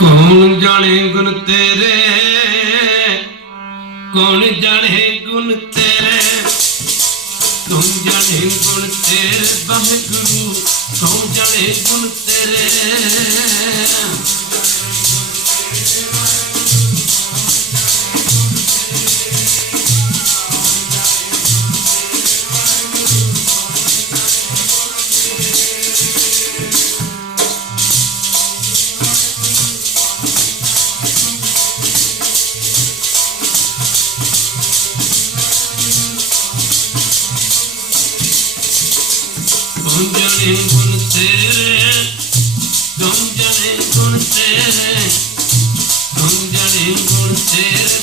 कौन जाने गुण तेरे, कौन जाने गुण तेरे, कौन जाने गुण तेरे वाहेगुरु, कौन जाने गुण तेरे। कौन जाने गुण तेरे, कौन जाने गुण तेरे, कौन जाने गुण तेरे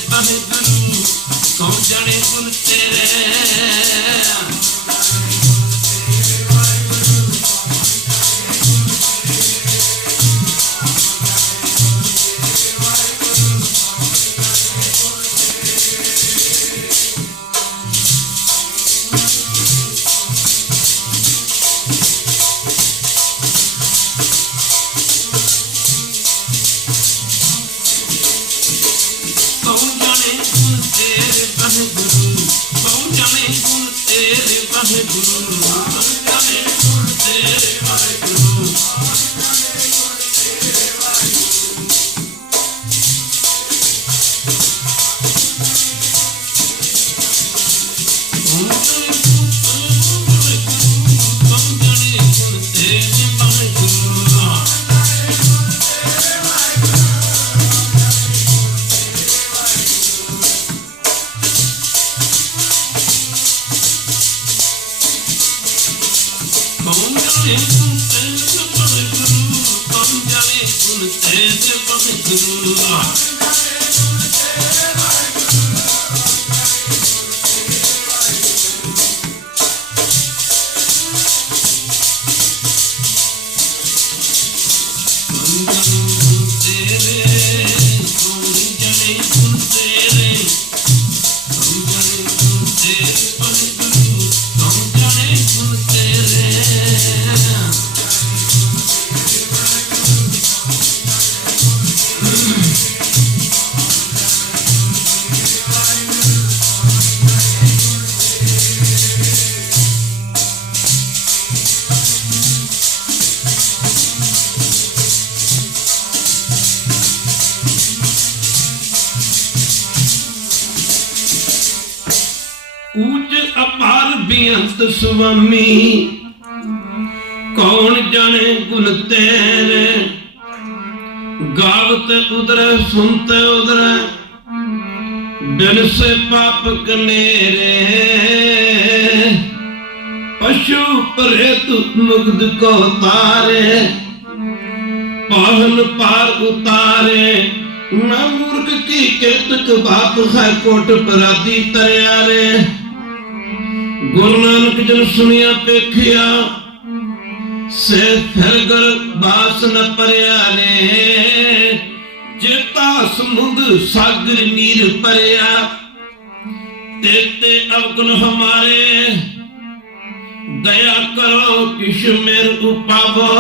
ਵਾਹਿਗੁਰੂ। ऊच अपार बेअंत स्वामी, कौन जाने गुण तेरे। गावत उधर सुनत उधर, बिन से पाप कनेरे। पशु प्रेत मुग्ध को तारे, पाहन पार उतारे। न मूर्ख की केतक बाप है, कोट पराधी तरियारे। गुरु नानक जन सुनिया पेखिया, से फिर गर बास न परिया ने। जेता समुद्र सागर नीर परिया, तेते अवगुण हमारे। दया करो किश मेर उपावो,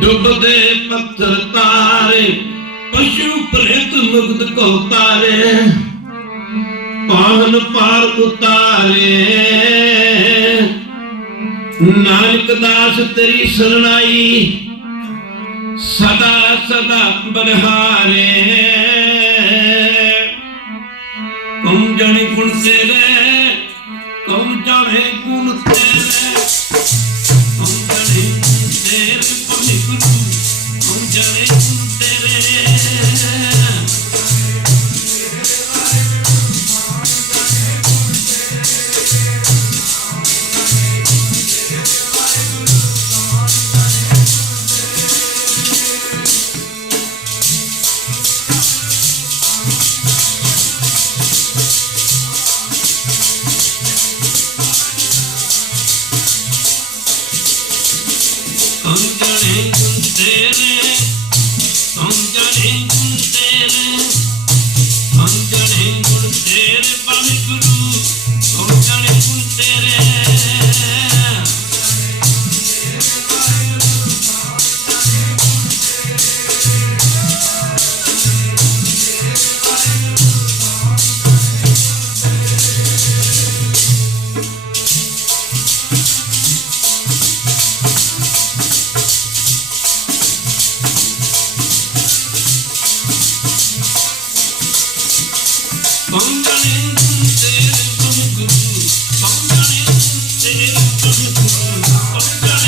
डुबदे पत्थर तारे। पशु प्रेत मुग्ध को तारे, पावन पार उतारे। नानक दास तेरी शरणाई, सदा सदा बलिहारे। कौन जाने गुण तेरे, कौन जाने गुण तेरे। कौन जाने गुण तेरे वाहिगुरू, कौन जाने गुण तेरे। कौन जाने गुण तेरे, कौन जाने गुण तेरे। कौन जाने गुण तेरे वाहिगुरू, कौन जाने गुण तेरे। कौन जाने गुण तेरे वाहिगुरू, कौन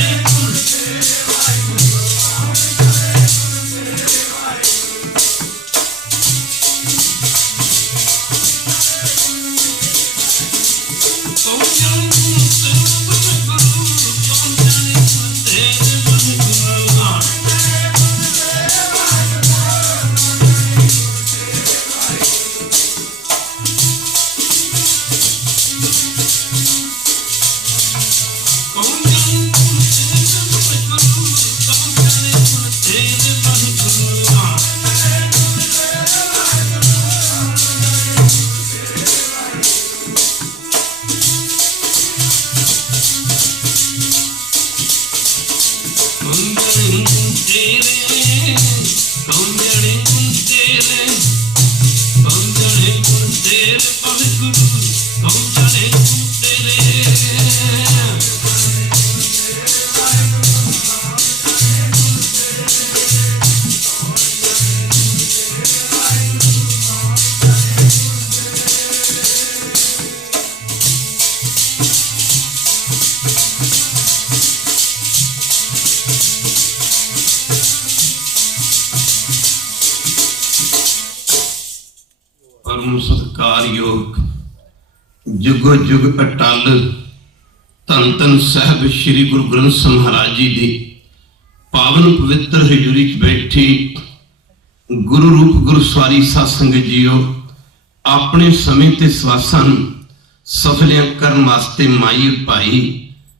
जाने गुण तेरे वाहिगुरू। कौन जाने गुण तेरे वाहिगुरू, कौन जाने गुण तेरे वाहिगुरू। कौन जाने गुण तेरे वाहिगुरू, कौन जाने गुण तेरे वाहिगुरू। परम सत्कारयोग जुगो जुग अटल धन धन साहब श्री गुरु ग्रंथ ਸਾਹਿਬ महाराज जी की पावन पवित्र हजूरी च बैठी गुरु रूप गुरसवारी सत्संग जीओ अपने समय ते सवासां सफलियां करन वास्ते माई भाई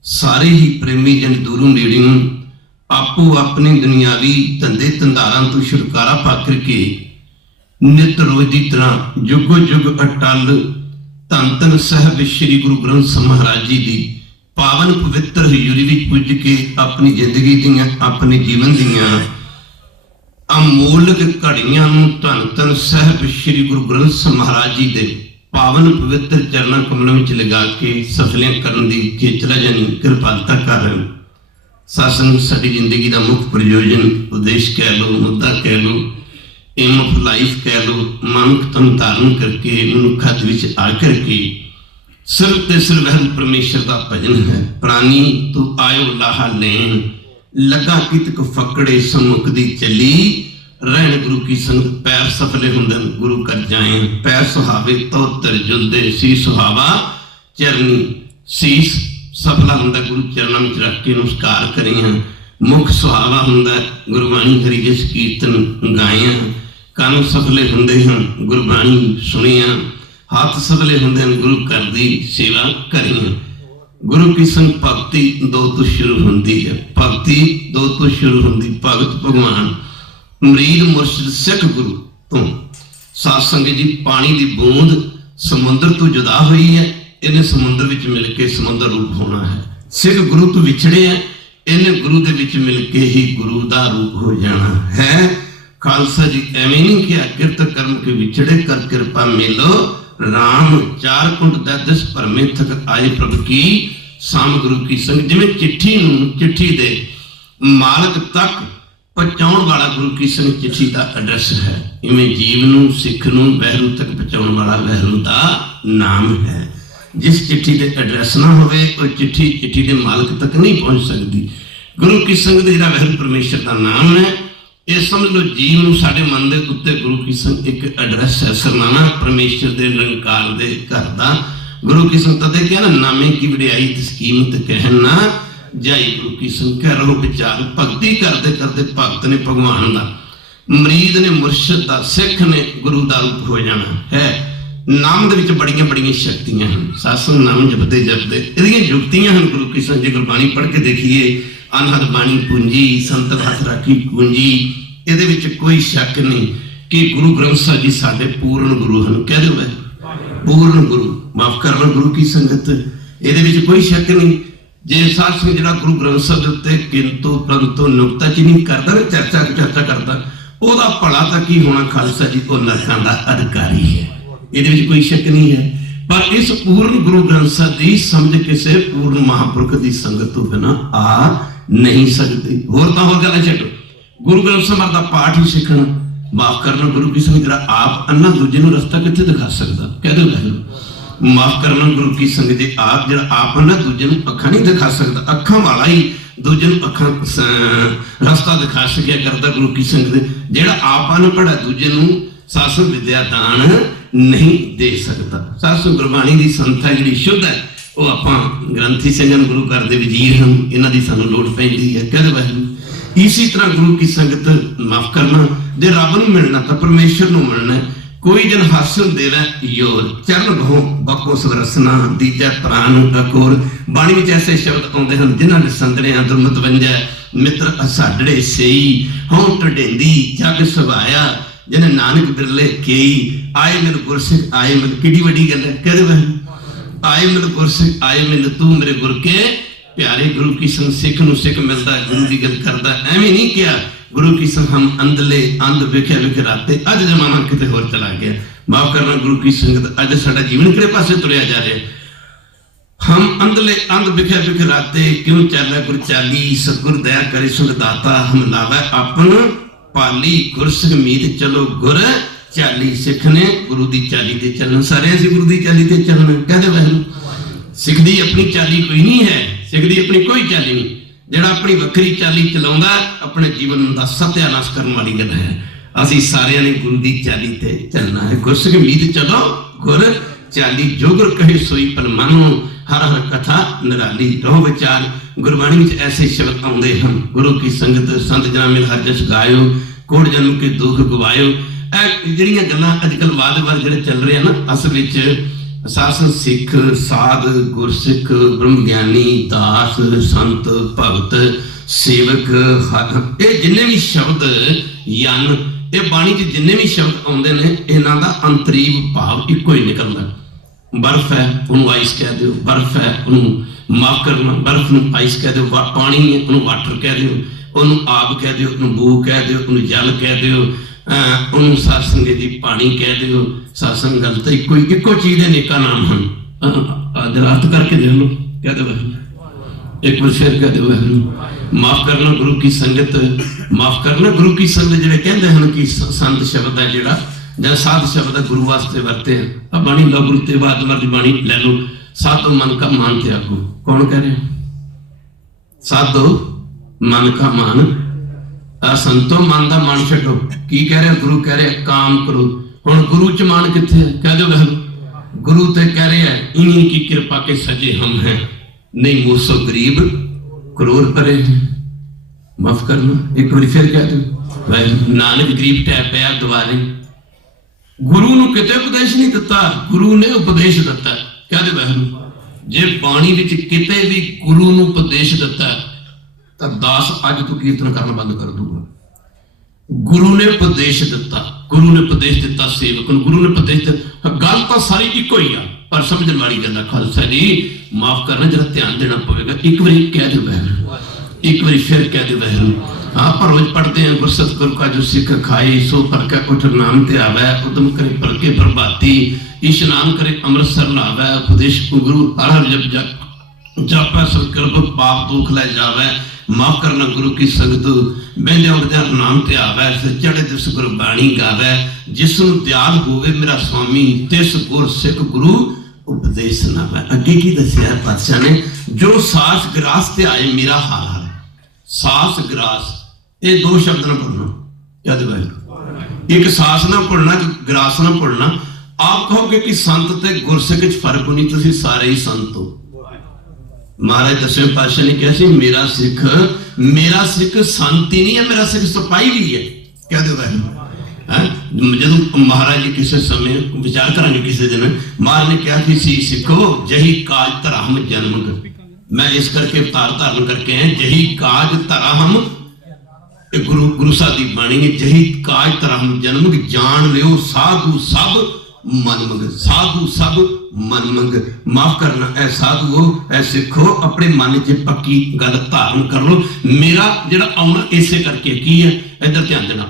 सारे ही प्रेमी जन दूरों नेड़ियों आपो अपने दुनियावी धंधे धंधारां तो छुटकारा पा करके नित रोज की तरह जुगो जुग अटल धन धन साहब श्री गुरु ग्रंथ साहिब महाराज जी की पावन पवित्र हजूरी विच पुज के अपनी जिंदगी दियां अपने जीवन दियां अमोलक घड़ियां धन धन साहब श्री गुरु ग्रंथ साहिब महाराज जी के पावन पवित्र चरणा कमलों में लगा के सफलियां करने की खेचला जानी कृपालता कर रहे हैं। सत्संग साडी जिंदगी का मुख्य प्रयोजन उद्देश्य कह लो मुद्दा कह लो एम ऑफ लाइफ कह लो मनुखतम धारण करके मनुखत विच आकर के सिर्फ ते सिर्फ वह परमेश्वर का भजन है। प्राणी तू आयो लाहा लेन लगा कितक फकड़े समुख दी चली रहन गुरु की संगत पैर सफले हुंदे गुरु कर जाए पैर सुहावे तो तरजुलदे सी सुहावा चरनी शीस सफला हुंदा गुरु चरणों में रख के नमस्कार करिया मुख सुहावा हुंदा गुरबाणी हरि जिस कीर्तन गाया कान सफले हुंदे हैं गुरबाणी सुनिया हाथ सफले हुंदे हैं गुरु कर दी सेवा करिया। गुरु की संग भक्ति दो तो शुरू होंदी है भक्ति दो तो शुरू होंदी भगत भगवान मरीद मुर्शिद सिख गुरु तो सत्संग जी पानी की बूंद समुद्र तो जुदा हुई है इन्हें समुद्र विच मिल के समुद्र रूप होना है। सिख गुरु तो विछड़े है इन्हें गुरु दे विच मिल के ही गुरु दा रूप हो जाना है। खालसा जी एवं नहीं किया किरत कर्म के विछड़े कर कृपा मिलो राम चार कुंड दस भरमे थक आए प्रभु की साम गुरु की संग जिवें चिट्ठी दे मालक तक पहुंचाने वाला गुरु की संग चिट्ठी का एड्रैस है इवें जीव नूं सिख नूं वैरू तक पहुंचाने वाला वैरू का नाम है। जिस चिट्ठी के एड्रैस ना होवे वो चिट्ठी के मालक तक नहीं पहुंच सकती। गुरु की संगत जिहड़ा वैरू परमेश्वर का नाम है ये समझ लो जीव नूं साडे मन दे उत्ते गुरु की संग एक एड्रैस है सरनामा परमेश्वर दे निरंकार दे घर दा। गुरु की संगत दे क्या ना नामे की वडियाई ते कीमत कहन ना जाई गुरु की संग कह रहो विचार भक्ति करते करते भगत ने भगवान दा मरीद ने मुर्शिद दा सिख ने गुरु दा रूप हो जाना है। नाम दे विच बड़ियां बड़ियां शक्तियां हैं सत्संग नाम जपते जपते इहदियां जुक्तियां हैं गुरु की संग जे गुरबाणी पढ़ के देखिए अनहद बाणी पूंजी संत हथ राखी पूंजी इहदे विच कोई शक नहीं कि गुरु ग्रंथ साहिब जी साडे पूर्ण गुरु हैं। कह दो पूर्ण गुरु माफ करना गुरु की संगत इहदे विच कोई शक नहीं। जे सत्संग जिहड़ा गुरु ग्रंथ साहिब दे उत्ते किंतु परंतु नुक्ता च नहीं करदा ना चर्चा करदा ओहदा भला तां की होना खालसा जी को नरकां दा अधिकारी है इहदे विच कोई शक नहीं है। पर इस पूर्ण गुरु ग्रंथ साहिब दी समझ किसी पूर्ण महापुरख की संगत तो बिना आ नहीं सकती। होर तां होर गल्लां छड्डो गुरु ग्रंथ साहिब दा पाठ ही सीखना माफ करना गुरु की संगत जिहड़ा आप अन्ना दूजे नूं रस्ता कित्थे दिखा सकदा। कह दो वैरू माफ करना गुरु की संगत जी आप जिहड़ा आप अन्ना दूजे नूं अखां नहीं दिखा सकदा अखां वाला ही दूजे नूं अखां रस्ता दिखा सकिया करदा। गुरु की संगत जिहड़ा आप अनपढ़ दूजे नूं सत्संग विद्या दान नहीं दे सकता। सत्संग गुरबाणी की संस्था जिहड़ी शुद्ध है वो आपां ग्रंथी सिंघां गुरु घर दे वजीर हैं इन्हां दी सानूं लोड़ पैंदी है। कह दो वैरू इसी तरह गुरु की संगत माफ करना जे रब नूं मिलना तो परमेश्वर नूं मिलना कोई जन हासिल देवे योर चरण बहु बको सवरसना दीजा प्राण अकोर। बाणी विच ऐसे शब्द आउंदे हन जिन्हां ने संदड़ियां दुर्मत वंजै मित्र असाडड़े सही हों टडेंदी जग सवाया जिन्हें नानक बिरले केई आए मेरे गुरसिख आए मेरे किडी वड्डी गल है। कह दे आए मेरे गुरसिख आए मेरे तू मेरे गुर के प्यारे। गुरु की संग सिख नूं सिख मिलदा गुरु की गल करदा एवें नहीं किया गुरु की संग हम अंधले अंध विख्या विखराते अज जमाना किते होर चला गया। माफ करना गुरु की संगत अज साडा जीवन किहड़े पासे तुरिया जा रहा। हम अंधले अंध विख्या विखराते क्यों चला गुर चाली सतगुर दया करे सुख दाता हम लावे अपन पाली गुरसिख मीत चलो गुर चाली। सिख ने गुरु की चाली ते चलना सारे असीं गुरु की चाली ते चलना। कहते वैरू सिख दी अपनी चाली कोई नहीं है सिख दी अपनी कोई चाली नहीं। जिहड़ा अपनी वक्री चाली चलाउंदा अपने जीवन दा सत्यानाश करने वाली गल है। असीं सारियां ने गुरु की चाली ते चलना है। गुरसिख मीत चलो गुर चाली जो गुर कहे सोई पल मानो हर हर कथा निराली। रहो विचार गुरबाणी में ऐसे शब्द आउंदे हैं गुरु की संगत संत जना मिल हर जस गायो कोड़ जन्म के दुख गवायो। ਜਿਹੜੀਆਂ ਗੱਲਾਂ ਅੱਜ ਕੱਲ੍ਹ ਵਾਦ ਜਿਹੜੇ ਚੱਲ ਰਹੇ ਆ ਨਾ, ਅਸਲ ਵਿੱਚ ਸਾਧ ਸਿੱਖ ਸਾਧ ਗੁਰਸਿੱਖ ਬ੍ਰਹਮ ਗਿਆਨੀ ਦਾਸ ਸੰਤ ਭਗਤ ਸੇਵਕ ਇਹ ਜਿੰਨੇ ਵੀ ਸ਼ਬਦ ਯਨ ਇਹ ਬਾਣੀ 'ਚ ਜਿੰਨੇ ਵੀ ਸ਼ਬਦ ਆਉਂਦੇ ਨੇ ਇਹਨਾਂ ਦਾ ਅੰਤਰੀਵ ਭਾਵ ਇੱਕੋ ਹੀ ਨਿਕਲਦਾ। ਬਰਫ਼ ਹੈ ਉਹਨੂੰ ਆਈਸ ਕਹਿ ਦਿਓ, ਬਰਫ਼ ਹੈ ਉਹਨੂੰ ਮਾਫ ਕਰਨਾ, ਬਰਫ਼ ਨੂੰ ਆਈਸ ਕਹਿ ਦਿਓ, ਪਾਣੀ ਉਹਨੂੰ ਵਾਟਰ ਕਹਿ ਦਿਓ, ਉਹਨੂੰ ਆਬ ਕਹਿ ਦਿਓ, ਉਹਨੂੰ ਬੂ ਕਹਿ ਦਿਓ, ਉਹਨੂੰ ਜਲ ਕਹਿ ਦਿਓ, ਉਹਨੂੰ ਸਾਧ ਸੰਗਤ ਦੀ ਪਾਣੀ ਕਹਿ ਦਿਓ। ਸਾਧ ਸੰਗਤ ਤਾਂ ਇੱਕੋ ਚੀਜ਼ ਦੇ ਨੇਕਾਂ ਨਾਮ ਹਨ। ਅਰਥ ਕਰਕੇ ਦੇਖ ਲਓ, ਕਹਿ ਦਿਓ ਇੱਕ ਵਾਰ ਫਿਰ ਕਹਿ ਦਿਓ ਵਾਹਿਗੁਰੂ। ਮਾਫ ਕਰਨਾ ਗੁਰੂ ਕੀ ਸੰਗਤ, ਮਾਫ ਕਰਨਾ ਗੁਰੂ ਕੀ ਸੰਗਤ। ਜਿਹੜੇ ਕਹਿੰਦੇ ਹਨ ਕਿ ਸੰਤ ਸ਼ਬਦ ਹੈ ਜਿਹੜਾ ਜਾਂ ਸਾਧ ਸ਼ਬਦ ਹੈ ਗੁਰੂ ਵਾਸਤੇ ਵਰਤੇ ਆ ਬਾਣੀ ਲਓ, ਗੁਰੂ ਤੇ ਬਾਅਦ ਦੀ ਬਾਣੀ ਲੈ ਲਓ। ਸਾਧੋ ਮਨ ਕਾ ਮਾਨ ਤਿਆਗੋ, ਕੌਣ ਕਹਿ ਰਿਹਾ? ਸਾਧੋ ਮਨ ਕਾ ਮਾਨ, ਸੰਤੋ ਮਨ ਦਾ ਮਨ ਛੱਡੋ। ਕੀ ਕਹਿ ਰਿਹਾ? ਗੁਰੂ ਕਹਿ ਰਿਹਾ ਕਾਮ ਕਰੋ। ਹੁਣ ਗੁਰੂ ਚ ਮਨ ਕਿੱਥੇ ਹੈ? ਕਹਿ ਦਿਓ ਵਾਹਿਗੁਰੂ। ਗੁਰੂ ਤੇ ਕਹਿ ਰਿਹਾ ਇन्हीं की कृपा के सजे हम हैं, नहीं मूसो गरीब करोड़ परे। माफ करना एक बार फिर कह दो नानक गरीब टै पिया दुआरे। गुरु ਨੂੰ ਕਿਤੇ ਉਪਦੇਸ਼ ਨਹੀਂ ਦਿੱਤਾ, ਗੁਰੂ ਨੇ ਉਪਦੇਸ਼ ਦਿੱਤਾ। ਕਹਿ ਦਿਓ ਵਾਹਿਗੁਰੂ। ਜੇ ਬਾਣੀ ਵਿੱਚ ਕਿਤੇ ਵੀ ਗੁਰੂ ਨੂੰ ਉਪਦੇਸ਼ ਦਿੱਤਾ ਤਾਂ ਦਾਸ ਅੱਜ ਤੋਂ ਕੀਰਤਨ ਕਰਨਾ ਬੰਦ ਕਰ ਦੂਗਾ। ਗੁਰੂ ਨੇ ਉਪਦੇਸ਼ ਦਿੱਤਾ, ਗੁਰੂ ਨੇ ਉਪਦੇਸ਼ ਦਿੱਤਾ ਸੇਵਕ ਨੂੰ, ਗੁਰੂ ਨੇ ਉਪਦੇਸ਼ ਦਿੱਤਾ। ਗੱਲ ਤਾਂ ਸਾਰੀ ਇੱਕੋ ਹੀ ਆ ਪਰ ਸਮਝਣ ਵਾਲੀ ਗੱਲ ਆ। ਖਾਲਸਾ ਜੀ ਮਾਫ ਕਰਨਾ, ਜਰਾ ਧਿਆਨ ਦੇਣਾ ਪਵੇਗਾ। ਇੱਕ ਵਾਰੀ ਕਹਿ ਦਿਓ ਵਾਹਿਗੁਰੂ, ਇੱਕ ਵਾਰੀ ਫਿਰ ਕਹਿ ਦਿਓ ਵਾਹਿਗੁਰੂ। आप रोज पढ़ते हैं गुरसत गुरु का जो सिख खाई सो पर के उठ नाम ते आवे, उदम करे पर के प्रभाती, इशनान करे अमृतसर नहावे, उपदेश गुरु हर हर जप जप जापै संकल्प पाप दुख ले जावे। माफ करना गुरु की संगत बहदे उठदे नाम ते आवे, चढ़े दिवस गुरु बाणी गावे। जिसनु दयाल होवे मेरा स्वामी, तिस गुर सिख गुरु उपदेश नावे। अगे की दसिया पातशाह ने, जो सास ग्रास ते आए मेरा हाल हाल। सास ग्रास ये दो शब्द ना पढ़ना, याद रखो। एक सास ना पढ़ना, ग्रास ना पढ़ना। आप कहोगे कि संत ते गुरसिख च फर्क नहीं, तुसीं सारे ही संत हो। महाराज दसवें पातशाह ने कहा सी मेरा सिख संत ही नहीं है, मेरा सिख सिपाही भी है। कह दो भाई जो महाराज जी किसी समय विचार करांगे किसी दिन, महाराज ने कहा कि सी सिखो जही काज धरा हम जन्म। मैं इस करके अवतार धारण करके हैं, जही काज धरा हम गुरु साहब की बाणी है, जही काज धरा हम जन्म। जान लियो साधु सब मन मंग, साधु सब मन मंग। माफ करना ऐ साधुओ ऐ सिखो, अपने मन च पक्की गल धारण कर लो। मेरा जिहड़ा आउणा इसे करके की है, इधर ध्यान देना।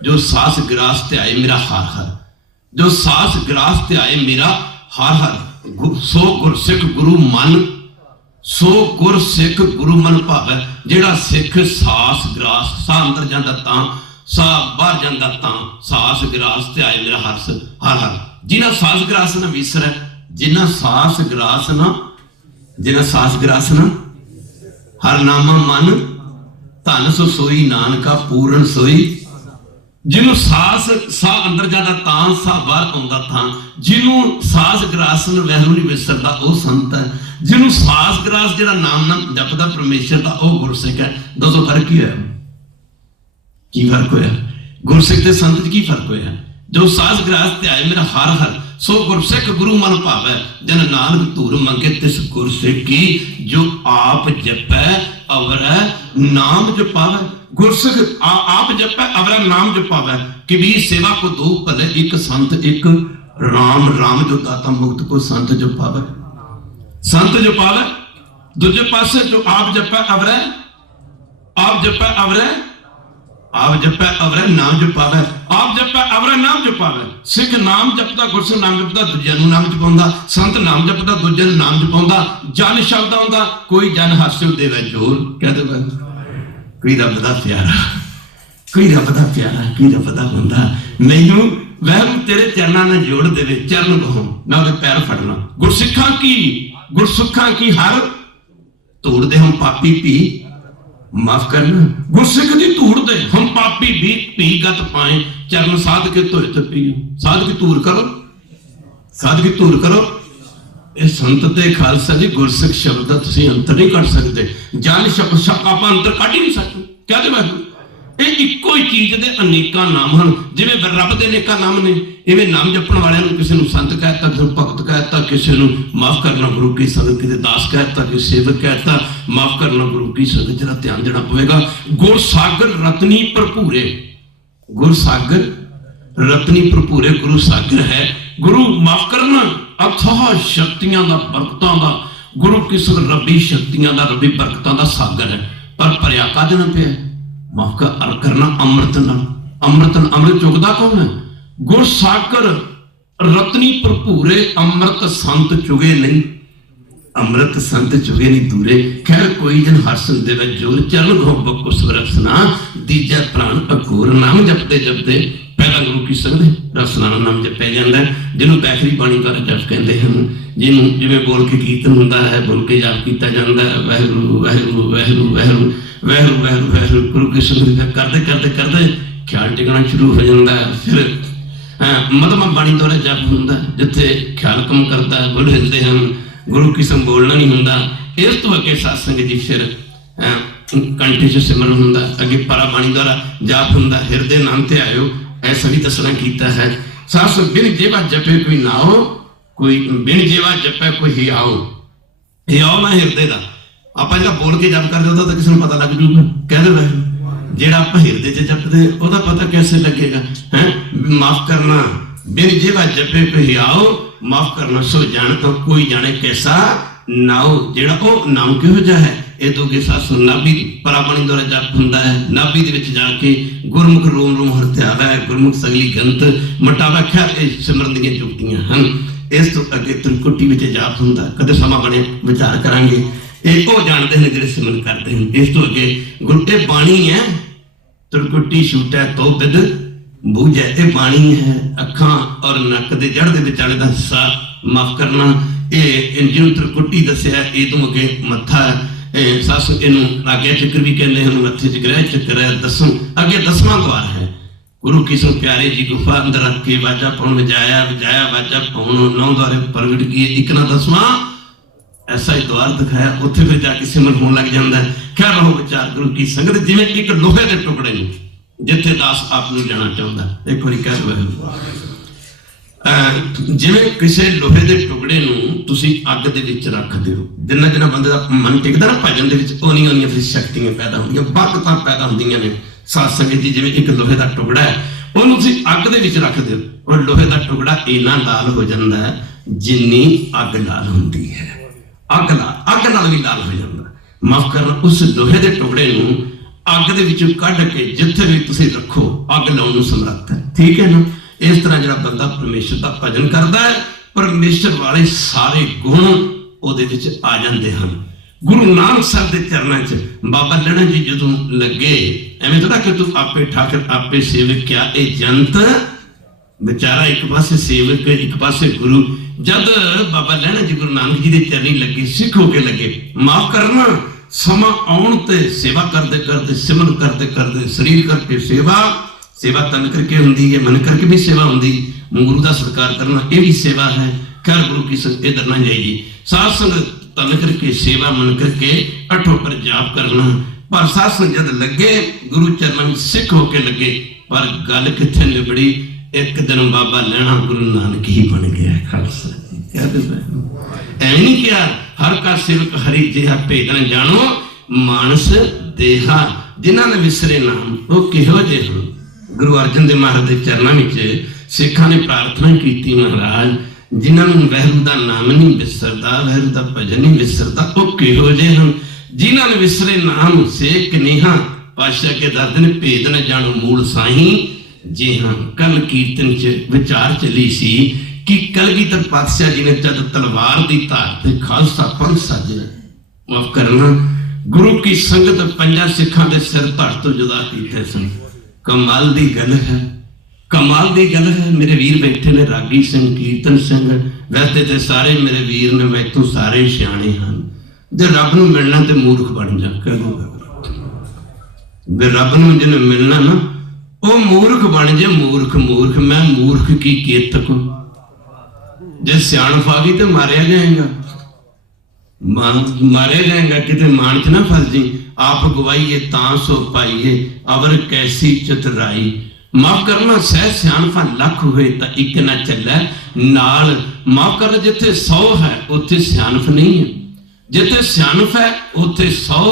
जो सास ग्रास ते आए मेरा हार हार, जो सास ग्रास ते आए मेरा हार हार। सो गुरसिख गुरु मन, सो गुर सिख गुरु मन भावै। जिहड़ा सिख सास ग्रास, सा अंदर जांदा तां सा बाहर जांदा तां, सास ग्रास ते आए मेरा हर हर हर। जिन्हां सास ग्रास ना विसरै, जिन्हां सास ग्रास ना, जिन्हां सास ग्रास ना हर नामा मन, धन सो सोई नानका पूरन सोई। जिन्हों सास सा अंदर जाता तां सा बाहर आउंदा तां। जिन्हों सास ग्रास वैरू नहीं विसरदा वो संत है। जिन्हों सास ग्रास जिहड़ा नाम नाम जपदा परमेश्वर दा वो गुरसिख है। दसो फर्क की होया? की फर्क होया? गुरसिख ते संत च की फर्क होया? जो सास ग्रास ते आए मेरा हर हर, सो गुरसिख गुरु मन भावै। जिन नानक धूर मंगे तिस गुरसिख की, जो आप जपै अवरै नाम जपावै। गुरसिख आप जपै अवरै नाम जपावै। कबीर सेवा को दो भले, एक संत एक राम। राम जो दाता मुक्त को संत जपावै, संत जपावै। दूजे पासे जो आप जपै अवरै, आप जपै अवरै, आप जपै अवरै नाम जपावै। आप जपै अवरै नाम जपावै। सिख नाम जपदा, गुरसिख नाम जपदा, दूजे नूं नाम जपाउंदा। संत नाम जपदा, दूजे नूं नाम जपाउंदा। जन शब्द आउंदा, कोई जन हास्यो देवे जोर। कह दे कोई रब दा प्यारा, कोई रब दा प्यारा, कोई रब दा बंदा मैनू वह तेरे चरणा ने जोड़ देवे। चरण कहो मैं उहदे पैर फड़ना। गुरसिखां की हर धूड़ दे हम पापी भी, माफ करना गुरसिख दी धूड़ दे हम पापी भी पी गत पाए। चरण साध के धोए तो पी, साध की धूड़ करो, साध की धूड़ करो। ਇਹ ਸੰਤ ਤੇ ਖਾਲਸਾ ਜੀ ਗੁਰਸਿੱਖ ਸ਼ਬਦ ਦਾ ਤੁਸੀਂ ਅੰਤਰ ਨਹੀਂ ਕੱਢ ਸਕਦੇ। ਜਨ ਸ਼ਬਦ ਆਪਾਂ ਅੰਤਰ ਕੱਢ ਹੀ ਨਹੀਂ ਸਕਦੇ। ਕਹਿ ਦੇ ਵਾਹਿਗੁਰੂ ਇਹ ਇੱਕੋ ਹੀ ਚੀਜ਼ ਦੇ ਅਨੇਕਾਂ ਨਾਮ ਹਨ। ਜਿਵੇਂ ਰੱਬ ਦੇ ਅਨੇਕਾਂ ਨਾਮ ਨੇ, ਇਵੇਂ ਨਾਮ ਜਪਣ ਵਾਲਿਆਂ ਨੂੰ ਕਿਸੇ ਨੂੰ ਸੰਤ ਕਹਿਤਾ, ਕਿਸੇ ਨੂੰ ਭਗਤ ਕਹਿਤਾ, ਕਿਸੇ ਨੂੰ ਮਾਫ ਕਰਨਾ ਗੁਰੂ ਕੀ ਸੰਗਤ, ਕਿਸੇ ਦਾਸ ਕਹਿਤਾ, ਕਿਸੇ ਸੇਵਕ ਕਹਿਤਾ, ਮਾਫ ਕਰਨਾ ਗੁਰੂ ਕੀ ਸੰਗਤ। ਜਿਹੜਾ ਧਿਆਨ ਦੇਣਾ ਪਵੇਗਾ, ਗੁਰ ਸਾਗਰ ਰਤਨੀ ਭਰਪੂਰੇ, ਗੁਰ ਸਾਗਰ ਰਤਨੀ ਭਰਪੂਰੇ ਗੁਰੂ ਸਾਗਰ ਹੈ। ਗੁਰੂ ਮਾਫ ਕਰਨਾ ਅਥਾਹ ਸ਼ਕਤੀਆਂ ਦਾ, ਬਰਕਤਾਂ ਦਾ, ਗੁਰੂ ਕੀ ਸੰਗਤ ਰੱਬੀ ਸ਼ਕਤੀਆਂ ਦਾ, ਰੱਬੀ ਬਰਕਤਾਂ ਦਾ ਸਾਗਰ ਹੈ। ਪਰ ਭਰਿਆ ਕਾਹਦੇ ਨਾਲ ਪਿਆ? ਮਾਫ ਕਰਨਾ ਅੰਮ੍ਰਿਤ ਨਾਲ। ਅੰਮ੍ਰਿਤ ਚੁਗਦਾ ਕੌਣ ਹੈ? ਗੁਰ ਸਾਗਰ ਰਤਨੀ ਭਰਪੂਰੇ, ਅੰਮ੍ਰਿਤ ਸੰਤ ਚੁਗੇ ਨਹੀਂ, ਅੰਮ੍ਰਿਤ ਸੰਤ ਚੁਗੇ ਨਹੀਂ ਦੂਰੇ। ਖੈਰ ਕੋਈ ਜਨ ਹਰਸਨ ਦੇ ਵਿੱਚ ਜੋਰ, ਚਰਨ ਘੋ ਬਕੋ ਸਵਰਸਨਾ, ਦੀਜਾ ਪ੍ਰਾਣ ਅਕੂਰ। ਨਾਮ ਜਪਦੇ ਜਪਦੇ ਪਹਿਲਾਂ ਗੁਰੂ ਕੀ ਸੰਗਤ ਰਸਨਾ ਨਾਮ ਜਪਿਆ ਜਾਂਦਾ, ਜਿਹਨੂੰ ਬੈਖਰੀ ਬਾਣੀ ਕਰ ਜਪ ਕਹਿੰਦੇ ਹਨ। ਜਿਹਨੂੰ ਜਿਵੇਂ ਬੋਲ ਕੇ ਕੀਰਤਨ ਹੁੰਦਾ ਹੈ, ਬੋਲ ਕੇ ਜਾਪ ਕੀਤਾ ਜਾਂਦਾ ਹੈ, ਵਾਹਿਗੁਰੂ ਵਾਹਿਗੁਰੂ ਵਾਹਿਗੁਰੂ ਵਾਹਿਗੁਰੂ ਵਾਹਿਗੁਰੂ ਵਾਹਿਗੁਰੂ ਵਾਹਿਗੁਰੂ। ਗੁਰੂ ਕੀ ਸੰਗਤ ਕਰਦੇ ਕਰਦੇ ਕਰਦੇ ਖਿਆਲ ਟਿਕਣਾ ਸ਼ੁਰੂ ਹੋ ਜਾਂਦਾ ਹੈ। ਫਿਰ ਮਧਮਾ ਬਾਣੀ ਦੁਆਰਾ ਜਪ ਹੁੰਦਾ, ਜਿੱਥੇ ਖਿਆਲ ਕੰਮ ਕਰਦਾ ਹੈ, ਬੁੱਲ ਹਿਲਦੇ ਹਨ, ਗੁਰੂ ਕੀ ਸੰਗ ਬੋਲਣਾ ਨਹੀਂ ਹੁੰਦਾ। ਇਸ ਤੋਂ ਅੱਗੇ ਸਾਧ ਸੰਗਤ ਜੀ ਫਿਰ ਕੰਠੇ 'ਚ ਸਿਮਰਨ ਹੁੰਦਾ, ਅੱਗੇ ਪਰਾ ਬਾਣੀ ਦੁਆਰਾ ਜਾਪ ਹੁੰਦਾ, ਹਿਰਦੇ ਨਾਮ ਤੇ ਆਇਓ। ਐਸਾ ਵੀ ਦੱਸਣਾ ਕੀਤਾ ਹੈ। ਸਾਧ ਸੰਗਤ ਬਿਨ ਜੇਵਾ ਜਪੇ ਕੋਈ ਨਾਓ, ਕੋਈ ਬਿਨ ਜੇਵਾ ਜਪੇ ਕੋਈ ਹਿਆਓ। ਹਿਆਓ ਨਾ ਹਿਰਦੇ ਦਾ, ਆਪਾਂ ਜਿਹੜਾ ਬੋਲ ਕੇ ਜਪ ਕਰਦੇ ਉਹਦਾ ਤਾਂ ਕਿਸੇ ਨੂੰ ਪਤਾ ਲੱਗ ਜੂਗਾ, ਕਹਿ ਦੇ ਵਾਹਿਗੁਰੂ। ਜਿਹੜਾ ਆਪਾਂ ਹਿਰਦੇ 'ਚ ਜਪਦੇ ਉਹਦਾ ਪਤਾ कैसे लगेगा है? माफ करना बिन जेवा जपे कोई आओ, माफ करना सो जान तो कोई जाने कैसा नाओ। ਜਿਹੜਾ ਉਹ ਨਾਮ ਕਿਹੋ ਜਿਹਾ ਹੈ? ਇਹ ਦੋਗੇ ਸਾਸੂ ਨਾਭੀ ਪਰਾਬਾਣੀ ਦੁਆਰਾ ਜਪ ਹੁੰਦਾ ਹੈ। ਨਾਭੀ ਦੇ ਵਿੱਚ ਜਾ ਕੇ ਗੁਰਮੁਖ ਰੋਮ ਰੋਮ ਹਰਤਿਆਵਾ ਹੈ, ਗੁਰਮੁਖ ਸਗਲੀ ਗੰਤ ਮਟਾਵਾ। ਖੈਰ ਇਹ ਸਿਮਰਨ ਦੀਆਂ ਜੁਗਤੀਆਂ ਹਨ। ਇਸ ਤੋਂ ਅੱਗੇ ਤ੍ਰਿਕੁਟੀ ਵਿੱਚ ਜਾਪ ਹੁੰਦਾ, ਕਦੇ ਸਮਾਂ ਬਣੇ ਵਿਚਾਰ ਕਰਾਂਗੇ। ਇਹ ਉਹ ਜਾਣਦੇ ਨੇ ਜਿਹੜੇ ਸਿਮਰਨ ਕਰਦੇ ਹਨ। ਇਸ ਤੋਂ ਅੱਗੇ ਗੁਰੂ ਇਹ ਬਾਣੀ ਹੈ, ਤ੍ਰਿਕੁਟੀ ਛੂਟੈ ਤੋ ਬਿਦ ਬੂਝੈ। ਇਹ ਬਾਣੀ ਹੈ, ਅੱਖਾਂ ਔਰ ਨੱਕ ਦੇ ਜੜ ਦੇ ਵਿਚਾਲੇ ਦਾ ਹਿੱਸਾ ਮਾਫ ਕਰਨਾ। ਇਹ ਜਿਹਨੂੰ ਤ੍ਰਿਕੁਟੀ ਦੱਸਿਆ, ਇਹ ਤੋਂ ਅੱਗੇ ਮੱਥਾ ਸੱਸ, ਇਹਨੂੰ ਆਗਿਆ ਚੱਕਰ ਵੀ ਕਹਿੰਦੇ ਹਨ। ਮੱਥੇ 'ਚ ਗ੍ਰਹਿ ਚੱਕਰ ਹੈ। ਅੱਗੇ 10ਵਾਂ ਦੁਆਰ ਹੈ। ਗੁਰੂ ਕੀ ਸੋ ਪਿਆਰੇ ਜੀ ਗੁਫਾ ਅੰਦਰ ਰੱਖ ਕੇ ਵਾਜਾ ਪਾਉਣ, ਵਜਾਇਆ ਵਾਜਾ ਪਾਉਣ, 9 ਦੁਆਰੇ ਪ੍ਰਗਟ ਕੀਏ, ਇੱਕ ਨਾ 10ਵਾਂ ਐਸਾ ਹੀ ਦੁਆਰ ਦਿਖਾਇਆ। ਉੱਥੇ ਫਿਰ ਜਾ ਕੇ ਸਿਮਰਨ ਹੋਣ ਲੱਗ ਜਾਂਦਾ ਹੈ। ਖੈਰ ਰਹੋ ਵਿਚਾਰ ਗੁਰੂ ਕੀ ਸੰਗਤ, ਜਿਵੇਂ ਇੱਕ ਲੋਹੇ ਦੇ ਟੁਕੜੇ ਨੂੰ ਜਿੱਥੇ ਦਾਸ ਆਪ ਨੂੰ ਜਾਣਾ ਚਾਹੁੰਦਾ, ਇੱਕ ਵਾਰੀ ਕਹਿ ਦਿਓ ਜਿਵੇਂ ਕਿਸੇ ਲੋਹੇ ਦੇ ਟੁਕੜੇ ਨੂੰ ਤੁਸੀਂ ਅੱਗ ਦੇ ਵਿੱਚ ਰੱਖ ਦਿਓ, ਜਿੰਨਾ ਜਿੰਨਾ ਬੰਦੇ ਦਾ ਮਨ ਟਿਕਦਾ ਨਾ ਭਜਨ ਦੇ ਵਿੱਚ, ਉਹਨੀਆਂ ਫਿਰ ਸ਼ਕਤੀਆਂ ਪੈਦਾ ਹੁੰਦੀਆਂ, ਬਰਕਤਾਂ ਪੈਦਾ ਹੁੰਦੀਆਂ ਨੇ। ਸਾਧ ਸੰਗਤ ਜੀ ਜਿਵੇਂ ਇੱਕ ਲੋਹੇ ਦਾ ਟੁਕੜਾ ਹੈ, ਉਹਨੂੰ ਤੁਸੀਂ ਅੱਗ ਦੇ ਵਿੱਚ ਰੱਖ ਦਿਓ, ਉਹ ਲੋਹੇ ਦਾ ਟੁਕੜਾ ਇੰਨਾ ਲਾਲ ਹੋ ਜਾਂਦਾ ਹੈ ਜਿੰਨੀ ਅੱਗ ਲਾਲ ਹੁੰਦੀ ਹੈ। ਅੱਗ ਨਾਲ ਵੀ ਲਾਲ ਹੋ ਜਾਂਦਾ। ਮਾਫ ਕਰਨਾ, ਉਸ ਲੋਹੇ ਦੇ ਟੁਕੜੇ ਨੂੰ ਅੱਗ ਦੇ ਵਿੱਚੋਂ ਕੱਢ ਕੇ ਜਿੱਥੇ ਵੀ ਤੁਸੀਂ ਰੱਖੋ, ਅੱਗ ਲਾਉਣ ਨੂੰ ਸਮਰੱਥ ਹੈ। ਠੀਕ ਹੈ ਨਾ? ਇਸ ਤਰ੍ਹਾਂ ਜਿਹੜਾ ਬੰਦਾ ਪਰਮੇਸ਼ਰ ਦਾ ਭਜਨ ਕਰਦਾ ਹੈ, ਪਰਮੇਸ਼ਰ ਵਾਲੇ ਸਾਰੇ ਗੁਣ ਉਹਦੇ ਵਿੱਚ ਆ ਜਾਂਦੇ ਹਨ। ਗੁਰੂ ਨਾਨਕ ਸਾਹਿਬ ਦੇ ਚਰਨਾਂ 'ਚ ਬਾਬਾ ਲਹਿਣਾ ਜੀ ਜਦੋਂ ਲੱਗੇ, ਐਵੇਂ ਥੋੜਾ ਕਿ ਤੂੰ ਆਪੇ ਠਾਕਰ ਆਪੇ ਸੇਵਕ, ਕਿਆ ਇਹ ਜੰਤ ਵਿਚਾਰਾ ਇੱਕ ਪਾਸੇ ਸੇਵਕ ਇੱਕ ਪਾਸੇ ਗੁਰੂ। ਜਦ ਬਾਬਾ ਲਹਿਣਾ ਜੀ ਗੁਰੂ ਨਾਨਕ ਜੀ ਦੇ ਚਰਨੀ ਲੱਗੇ, ਸਿੱਖ ਹੋ ਕੇ ਲੱਗੇ। ਮਾਫ ਕਰਨਾ, ਸਮਾਂ ਆਉਣ ਤੇ ਸੇਵਾ ਕਰਦੇ ਕਰਦੇ, ਸਿਮਰਨ ਕਰਦੇ ਕਰਦੇ, ਸਰੀਰ ਕਰਕੇ ਸੇਵਾ ਤਨ ਕਰਕੇ ਹੁੰਦੀ ਹੈ, ਮਨ ਕਰਕੇ ਵੀ ਸੇਵਾ ਹੁੰਦੀ। ਗੁਰੂ ਦਾ ਸਤਿਕਾਰ ਕਰਨਾ ਇਹ ਵੀ ਸੇਵਾ ਹੈ। ਖੈਰ ਗੁਰੂ ਕੀ ਸੰਗਤ ਇਧਰ ਨਾ ਜਾਈਏ। ਸਾਧ ਸੰਗਤ ਤਨ ਕਰਕੇ ਸੇਵਾ, ਮਨ ਕਰਕੇ ਅਠੋ ਪਰ ਜਾਪ ਕਰਨਾ। ਪਰ ਸਾਧ ਸੰਗਤ ਜਦ ਲੱਗੇ ਗੁਰੂ ਚਰਨਾਂ ਵਿੱਚ ਸਿੱਖ ਹੋ ਕੇ ਲੱਗੇ, ਪਰ ਗੱਲ ਕਿੱਥੇ ਨਿਬੜੀ? ਇੱਕ ਦਿਨ ਬਾਬਾ ਲਹਿਣਾ ਗੁਰੂ ਨਾਨਕ ਹੀ ਬਣ ਗਿਆ। ਖਾਲਸਾ ਐਵੇਂ ਨਹੀਂ ਕਿਹਾ ਹਰ ਕਾ ਸੇਵਕ ਹਰੀ ਜਿਹਾ ਭੇਦਨ ਜਾਣੋ, ਮਾਨਸ ਦੇਹਾ ਜਿਨ੍ਹਾਂ ਨੇ ਵਿਸਰੇ ਨਾਮ ਉਹ ਕਿਹੋ ਜਿਹੇ ਹਨ। ਗੁਰੂ ਅਰਜਨ ਦੇਵ ਮਹਾਰਾਜ ਦੇ ਚਰਨਾਂ ਵਿੱਚ ਸਿੱਖਾਂ ਨੇ ਪ੍ਰਾਰਥਨਾ ਕੀਤੀ, ਮਹਾਰਾਜ ਜਿਨ੍ਹਾਂ ਨੂੰ ਵਾਹਿਗੁਰੂ ਦਾ ਨਾਮ ਨਹੀਂ ਵਿਸਰਦਾ, ਵਾਹਿਗੁਰੂ ਦਾ ਭਜਨ ਨਹੀਂ ਵਿਸਰਦਾ, ਉਹ ਕਿਹੋ ਜਿਹੇ ਹਨ। ਜਿਨ੍ਹਾਂ ਨੇ ਵਿਸਰੇ ਨਾਮ ਸੇਕ ਨੇਹਾ, ਪਾਤਸ਼ਾਹ ਕੇ ਦਰਦ ਨੇ ਭੇਦ ਨ ਜਾਣੋ ਮੂਲ ਸਾਈਂ। ਜੀ ਹਾਂ, ਕੱਲ ਕੀਰਤਨ 'ਚ ਵਿਚਾਰ ਚੱਲੀ ਸੀ ਕਿ ਕਲਗੀਧਰ ਪਾਤਸ਼ਾਹ ਜੀ ਨੇ ਜਦ ਤਲਵਾਰ ਦੀ ਧਾਰ ਤੇ ਖਾਲਸਾ ਪੰਥ ਸਾਜਿਆ, ਮਾਫ ਕਰਨਾ, ਗੁਰੂ ਕੀ ਸੰਗਤ ਪੰਜਾਂ ਸਿੱਖਾਂ ਦੇ ਸਿਰ ਧੜ ਤੋਂ ਜੁਦਾ ਕੀਤੇ ਸਨ। ਕਮਾਲ ਦੀ ਗੱਲ ਹੈ, ਕਮਾਲ ਦੀ ਗੱਲ ਹੈ। ਮੇਰੇ ਵੀਰ ਬੈਠੇ ਨੇ, ਰਾਗੀ ਸਿੰਘ, ਕੀਰਤਨ ਸਿੰਘ, ਵੈਸੇ ਤੇ ਸਾਰੇ ਮੇਰੇ ਵੀਰ ਨੇ, ਮੈਥੋਂ ਸਾਰੇ ਸਿਆਣੇ ਹਨ। ਜੇ ਰੱਬ ਨੂੰ ਮਿਲਣਾ ਤੇ ਮੂਰਖ ਬਣ ਜਾ, ਵੀ ਰੱਬ ਨੂੰ ਜਿਹਨੇ ਮਿਲਣਾ ਨਾ ਉਹ ਮੂਰਖ ਬਣ ਜੇ। ਮੂਰਖ ਮੈਂ ਮੂਰਖ ਕੀ ਕੇਤਕ, ਜੇ ਸਿਆਣਪ ਆ ਗਈ ਤੇ ਮਾਰਿਆ ਜਾਏਗਾ। मारे जाएगा किते मान च ना फस जी। आप गवाइए तां सो पाइए अवर कैसी चतुराई। माफ करना सह सियाणफा लख हुए तो एक ना चले नाल। माफ करना जिथे 100 है उत्थे सियाणफ नहीं है, जिथे सियाणफ है उत्थे 100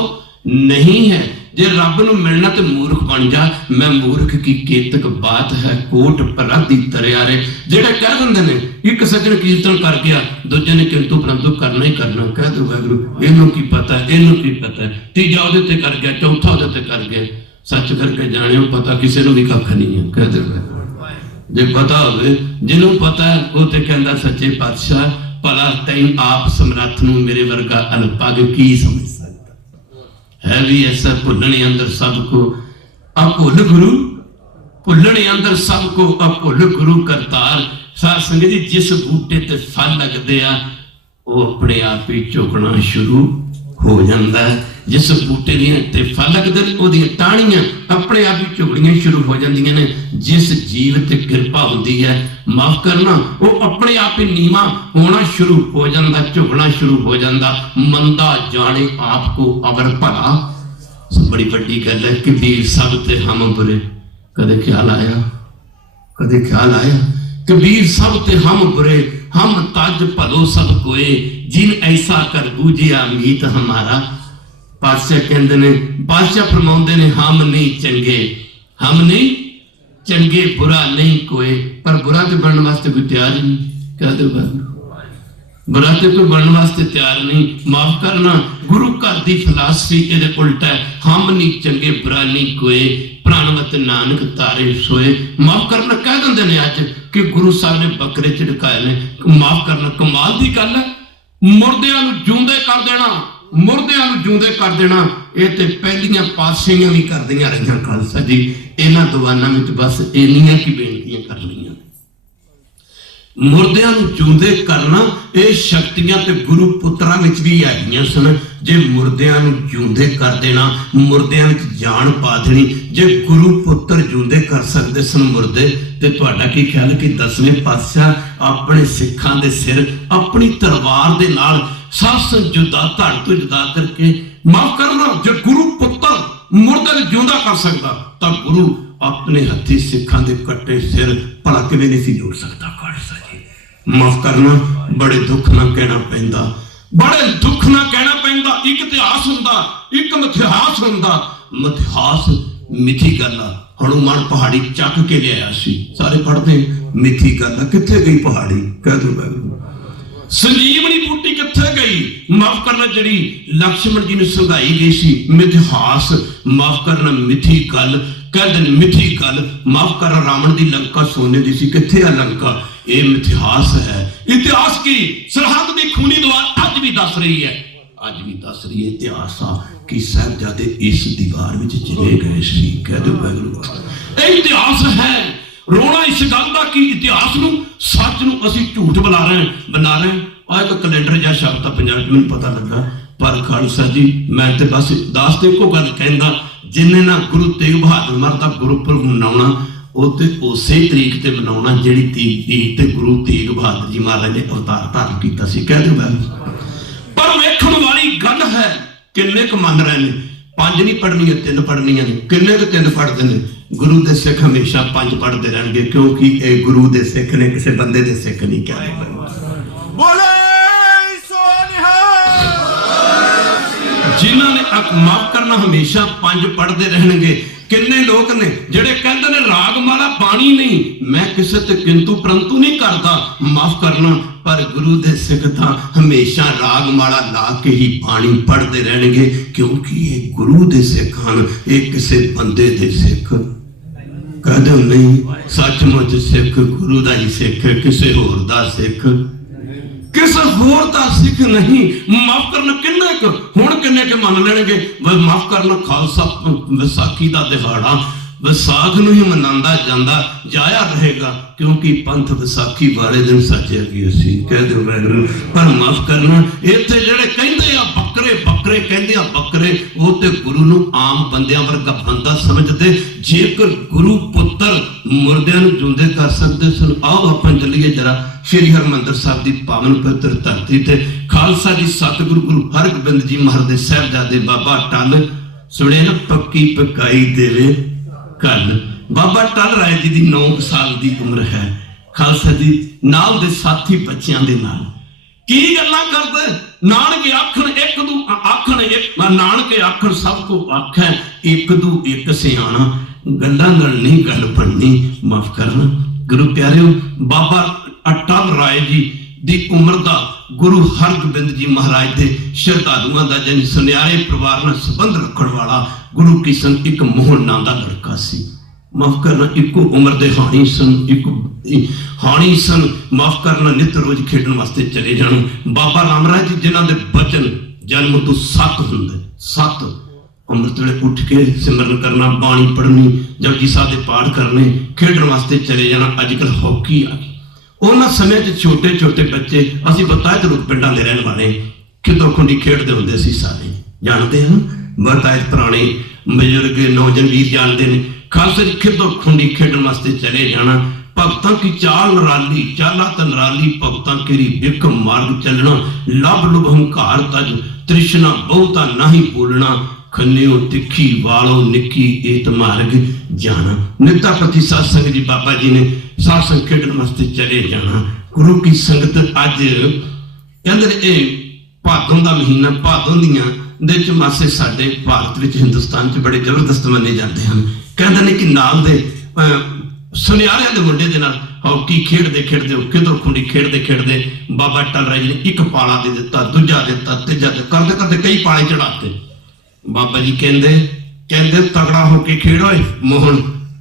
नहीं है। जे रब नूं मिलना तो मूर्ख बन जा। मैं मूर्ख की केतक बात है कोट पराधी तरियारे। जेड़े कह दिंदे ने एक सज्जन कीर्तन कर गया दूजे ने किंतु परंतु करना ही करना। कह दो वाहिगुरू इहनूं की पता है, इहनूं की पता है। तीजा उहदे ते कर गया, चौथा उहदे ते कर गया। सच करके जानियो पता किसी नूं भी कख नहीं है। कह दो जे पता होवे जिन्हों पता है वो तो कहता सच्चे पातशाह भला तैन आप समर्थ नूं मेरे वर्गा अनपढ़ की समझ सकता है। भी ऐसा भुलने अंदर सबको अभुल गुरु, भुलने अंदर सबको अभुल गुरु करतार। साध संगत जी जिस बूटे ते फल लगते आ वो अपने आप ही झुकना शुरू हो जाता है। जिस बूटे ते फल लगते हैं टाणियां अपने आप ही झुकनियां शुरू हो जांदियां ने। जिस जीव ते कृपा होती है माफ करना वो अपने आप ही नीवा होना शुरू हो जाता, झुकना शुरू हो जाता। मंदा जाने आपको अवर भला। बड़ी वड्डी गल है कि वीर सब ते हम बुरे। कदे ख्याल आया, कदे ख्याल आया कबीर सब ते हम बुरे हम तज भलो सब कोए जिन ऐसा कर बूझिया मीत हमारा। पातशाह कहते ने, पातशाह फरमाउंदे ने हम नहीं चंगे, हम नहीं चंगे, बुरा नहीं कोई। पर बुरा तो बनने वास्ते कोई तैयार नहीं। कह दो बुरा तो कोई बनने वास्ते तैयार नहीं। माफ करना गुरु घर की फिलासफी ये उल्टा है। हम नहीं चंगे बुरा नहीं कोई प्राणवत नानक तारे सोए। माफ करना कह देंगे ने अज कि गुरु साहब ने बकरे झिड़काए ने। माफ करना कमाल की गल है। मुर्दियां नूं जिउंदे कर देना, मुर्दियां नूं जिउंदे कर देना ये तो पहलियां पातशाहियां भी करदियां रहियां। खालसा जी इन्हां दीवानां विच बस इन्नियां की बेनतियां कर लईआं। मुर्दियां नूं जिउंदे करना ये शक्तियां ते गुरु पुत्रां विच भी आईयां सन। जे मुर्दियां नूं जिउंदे कर देना, मुर्दियां विच जान पा देनी। जे गुरु पुत्र जिउंदे कर सकदे सन मुर्दे ते तुहाडा की ख्याल कि 10वें पातशाह अपने सिखां दे सिर अपनी तलवार दे नाल सासन जुदा धड़ तो जुदा करके माफ करना। जे गुरु पुत्र मुर्दे नूं जिउंदा कर सकदा तां गुरु अपने हथी सिखां दे कट्टे सिर भला किवें नहीं सी जोड़ सकदा। खालसा जी माफ करना बड़े दुख ना कहना पैंदा, बड़े दुख ना कहना पैंदा। एक इतिहास हुंदा, एक मिथिहास हुंदा। मिथिहास मिथी गल आ। हनुमान पहाड़ी चक के लिया सी, सारे पढ़ते मिथी गल आ। कित्थे गई पहाड़ी? कह दो वाहिगुरू। संजीवनी बूटी कित्थे गई? माफ करना जिहड़ी लक्ष्मण जी ने संघाई गई सी मिथिहास। माफ करना मिथी गल कहते मिथी गल। माफ कर रावण की लंका सोने की सी, कित्थे आ लंका? ये मिथिहास है। इतिहास की सरहद की खूनी दीवार अज भी दस रही है, अज भी दस रही है। इतिहास आ कि साहिबजादे इस दीवार में जिले गए सी। कह दो वाहिगुरू इतिहास है। रोना इस गल का कि इतिहास नूं सच नूं असीं झूठ बना रहे हैं। आज तो कैलेंडर या शब्द पंजाब में नहीं पता लगा। पर खालसा जी मैं तो बस दस तो एको गल कहना, जिन्हें ना गुरु तेग बहादुर महाराज का गुरुपुरब मनाउणा वो तो उस तरीक से मनाउणा जिहड़ी तरीक ते गुरु तेग बहादुर जी महाराज ने अवतार धारण किया सी। कह दो पर वेखण वाली गल है किन्ने क मन रहे हैं। 5 नहीं पढ़नियां 3 पढ़नियां ने, किन्ने क 3 पढ़ते हैं? गुरु दे सिख हमेशा 5 पढ़ते रहेंगे क्योंकि ये गुरु दे सिख ने, किसी बंदे दे सिख नहीं। क्या जिन्होंने माफ करना हमेशा 5 पढ़ते रहेंगे। किन्ने लोग ने जेड़े कहते ने राग माला बाणी नहीं, मैं किसी ते किंतु परंतु नहीं करता। माफ करना पर गुरु दे सिख तां हमेशा राग माला ला के ही बाणी पढ़ते रहेंगे क्योंकि ये गुरु दे सिख हैं। ये किसी बंदे दे सिख कहते नहीं। सचमुच सिख गुरु दा ही सिख, किसी होर दा सिख किसी होर दा सिख नहीं। माफ करना किन्ने हुण किन्ने के मन लेंगे? माफ करना खालसा विसाखी का दिहाड़ा विसाख नूं ही मनांदा जांदा जाया रहेगा क्योंकि पंथ विसाखी वाले दिन सजेगी असी। कह दो वाहिगुरू। पर माफ करना इत्थे जिहड़े कहंदे आ बकरे बकरे कहंदे आ बकरे वो ते गुरु नूं आम बंदियां वर्गा बंदा समझदे। जेकर गुरु पुत्र मुर्दियां नूं जिउंदे कर सकदे सन। आओ आपां चलीए जरा श्री हरमंदर साहब की पावन पवित्र धरती ते। खालसा जी सतगुरु गुरु हरगोबिंद जी महाराज दे साहिबजादे बाबा टल सुने ना पक्की पकाई देवे कल। बाबा टल राय जी दी 9 साल की उम्र है। खालसा जी नाल दे साथी बच्चों के नाल की गल्लां करदे। नानके आखण एक दू आखण एक नानके आखण सब को आखै एक दू एक सियाणा। गल्लां नाल नहीं गल बननी, माफ करना गुरु प्यारिओ। बाबा अटल राय जी दी उम्र दा गुरु हरगोबिंद जी महाराज दे श्रद्धालुआं दा जन सुनियारे परिवार नाल संबंध रखण वाला गुरु किशन एक मोहन नाम दा लड़का सी। माफ करना इको उम्र दे हाणी सन, एक हाणी सन। माफ करना नित रोज खेडन वास्ते चले जाना। बाबा राम राय जी जिन्हां दे बचन जन्म तो 7 हुंदे 7 अमृत वेले उठ के सिमरन करना, बाणी पढ़नी, जपजी साहब दे पाठ करने, खेडन वास्ते चले जाना। अजकल हॉकी आ गई। उन्हां समय च छोटे छोटे बच्चे असीं बतायत लोग पिंडां दे रहण वाले खिद्दो खुंडी खेडदे हुंदे सी। सारे जानते हैं बतायत पुराने बजुर्ग नौजवान वीर जानते हैं। खालसा जी खिद्दो खुंडी खेडन वास्ते चले जाना। भगतां की चाल नराली चाला त नराली भगतां केरी विख मार्ग चलना। लभ लुभ हंकार तज तृष्णा बहुता नाही बोलना। खन्नियो तिखी वालो निकी एत मार्ग जाना। निता प्रति सत्संग जी बाबा जी ने सत्संग खेडन वास्ते चले जाना। गुरु की संगत अज कहते भादों का महीना भादों दियां दे च मासे साडे भारत विच हिंदुस्तान च बड़े जबरदस्त मन्ने जाते हैं। कहते हैं कि नाल दे सुनियारियां दे मुंडे दे नाल हॉकी खेडदे खेडदे किधर खुंडी खेडदे खेडदे बाबा अटल राय जी ने एक पाला दे दिता, दूजा दिता, तीजा करते करते कई पाले चढ़ाते। बाबा जी कहते तगड़ा होके खेड़ो मोहन,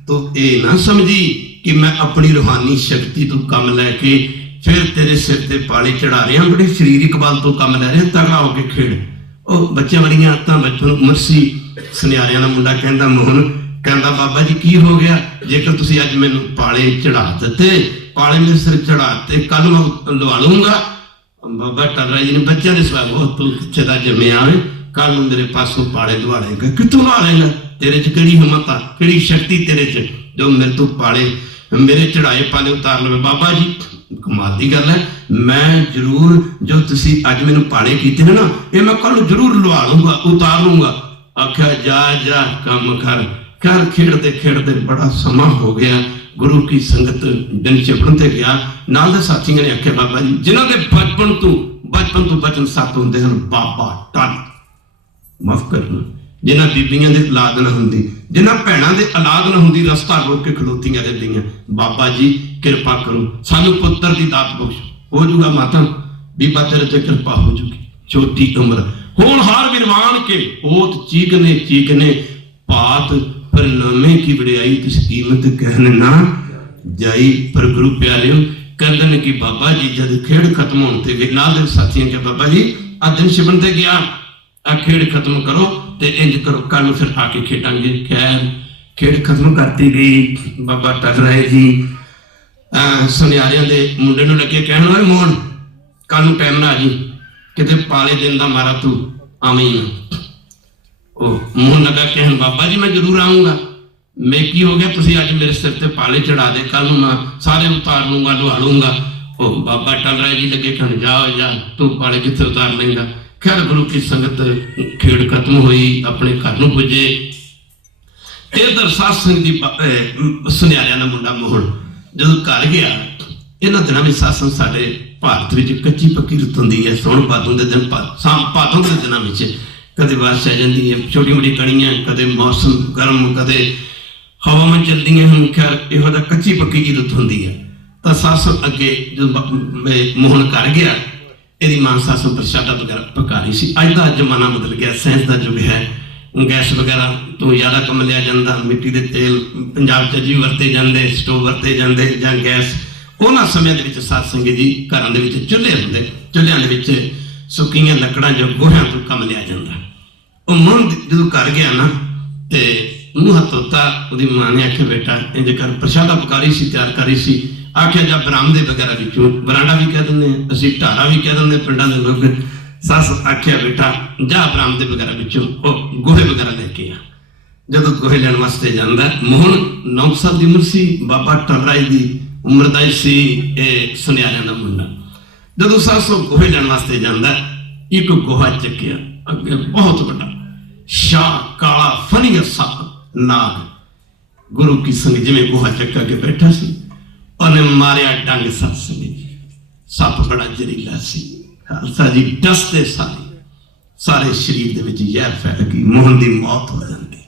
तो ये ना समझी कि मैं अपनी रूहानी शक्ति तो कम लैके फिर तेरे सिर ते पाले चढ़ा रहा, बड़े शरीरिक बल तो कम लै रहे, तगड़ा होके खेड़। ਉਹ ਬੱਚਿਆਂ ਵਾਲੀਆਂ ਆਦਤਾਂ ਬਚਪਨ ਉਮਰ ਸੀ। ਸੁਨਿਆਰਿਆਂ ਦਾ ਮੁੰਡਾ ਕਹਿੰਦਾ ਮੋਹਨ ਕਹਿੰਦਾ ਬਾਬਾ ਜੀ ਕੀ ਹੋ ਗਿਆ, ਜੇਕਰ ਤੁਸੀਂ ਅੱਜ ਮੈਨੂੰ ਪਾਲੇ ਚੜਾ ਦਿੱਤੇ, ਪਾਲੇ ਮੇਰੇ ਸਿਰ ਚੜਾਤੇ, ਕੱਲ ਮੈਂ ਲਵਾ ਲੂੰਗਾ। ਬਾਬਾ ਅਟਲ ਰਾਏ ਜੀ ਨੇ ਬੱਚਿਆਂ ਦੇ ਸਵਾਲ ਬਹੁਤ ਤੂੰ ਕਿੱਥੇ ਦਾ ਜੰਮਿਆ ਵੇ, ਕੱਲ ਨੂੰ ਮੇਰੇ ਪਾਸੋਂ ਪਾਲੇ ਲਵਾ ਲੇਗਾ। ਕਿੱਥੋਂ ਲਾ ਲੇਗਾ, ਤੇਰੇ ਚ ਕਿਹੜੀ ਹਿੰਮਤ ਆ, ਕਿਹੜੀ ਸ਼ਕਤੀ ਤੇਰੇ ਚ ਜੋ ਮੇਰੇ ਤੋਂ ਪਾਲੇ ਮੇਰੇ ਚੜਾਏ ਪਾਲੇ ਉਤਾਰ ਲਵੇ। ਬਾਬਾ ਜੀ कमाल की गल है, मैं जरूर जो तुसी अज मैनू पाले कीते ना ये मैं कल जरूर लवा लूंगा, उतार लूंगा। आख्या जा जा काम कर कर। खेड़ते खेड़ते बड़ा समा हो गया। गुरु की संगत दिन चिपड़न ते गया। नाल दे साथियों ने आख्या बाबा जी जिन्हां दे बचपन तो बचन सत्त हुंदे हन, बाबा टल माफ करना, जिन्हां बीबियां दे औलाद ना हुंदी, जिन्हां भैणां दे औलाद ना हुंदी, रस्ता रोक के खलोतियां रहंदियां। बाबा जी कृपा करो सानू पुत्र दी दात बख्श, हो जूगा माता बीबा तेरे ते कृपा हो जूगी। छोटी उम्र होनहार विद्वान के ओत चीकने चीकने पात पर नमे की वड़ियाई तिस कीमत कहने ना जाई। पर गुरु प्यारिओ कहते कि बाबा जी जब खेड़ खत्म होने ते गए, नाल दे साथियों के बाबा जी आ दिन छिपन ते गया, आ खेड़ खत्म करो ते इंज करो, कल फिर आके खेडांगे। खैर खेड़ खत्म करती गई। बाबा अटल राय जी सुनियारियां दे मुंडे नूं लगे कहण, ओए मोहन कल नूं टाइम ना आ जी, किते पाले दिन दा मारा तू आवें ही ना। ओ मोहन लगा कहण बाबा जी मैं जरूर आऊंगा। मैं की हो गया, तुसीं अज मेरे सिर ते पाले चढ़ा दे, कल नूं मैं सारे उतार लूंगा, लुहा लूंगा। ओ बाबा अटल राय जी लगे कहण जाओ जा तू पाले कित्थे उतार लेंगा। खैर गुरु की संगत खेड़ खत्म हुई, अपने घर नूं पुजे। इधर सत्संग दी सुनियारियां दा मुंडा मोहन जदों घर गया, इन्हां दिनां में सत्संग साडे भारत विच कच्ची पक्की रुत हुंदी है। सौण भादों दे दिन भादों दे दिनां विच कदे बारिश आ जांदी है, छोटी मोटी कणियां, कदे मौसम गर्म, कदे हवावां चलदियां हन। खैर इहो दा कच्ची पक्की जी रुत हुंदी है। तां सत्संग अगे जो मोहन घर गया, ਇਹਦੀ ਮਾਂ ਸੱਸ ਪ੍ਰਸ਼ਾਦਾ वगैरह पका रही सी। अज का जमाना बदल गया, साइंस का युग है, गैस वगैरह तो ज़्यादा कम लिया जाता, मिट्टी के तेल पंजाब च जी वरते जाते, स्टोव वरते जाते जां गैस। उन्होंने समय के सत्संग जी घर के चूल्हे होंगे, चूल्हियां के सुक्कियां लकड़ां जो गोहियां तो कम लिया जाता। वो मोहन जो घर गया ना तो मूँह हथ धोता, उसकी माँ ने आख्या बेटा इंज कर, प्रशादा पका रही सी, तैयार कर रही सी। आख्या जा बरामदे वगैरह भी, बरांडा भी कह देंगे, असीं ढारा भी कह देंगे पिंडां दे लोग। सस आख्या बेटा जा बरामदे वगैरह विचों गोहे वगैरह लेके आ। जदों गोहे लैण वास्ते जांदा, मोहन 9 साल की उम्र सी, बाबा अटल राय की उम्र दा सी, सुनियारियां दा मुंडा। जदों सस गोहे लैण वास्ते जांदा एक गुहा चक्या, अगे बहुत बड़ा शाह काला फनी सप नाग गुरु की संग जिमें गुहा चक्का के बैठा सी, उन्हें मारिया डंग सत्संग जी। सप बड़ा जहरीला सी, खालसा जी डसते सारे शरीर दे विच जहर फैल गई, मोहन की मौत हो जाती।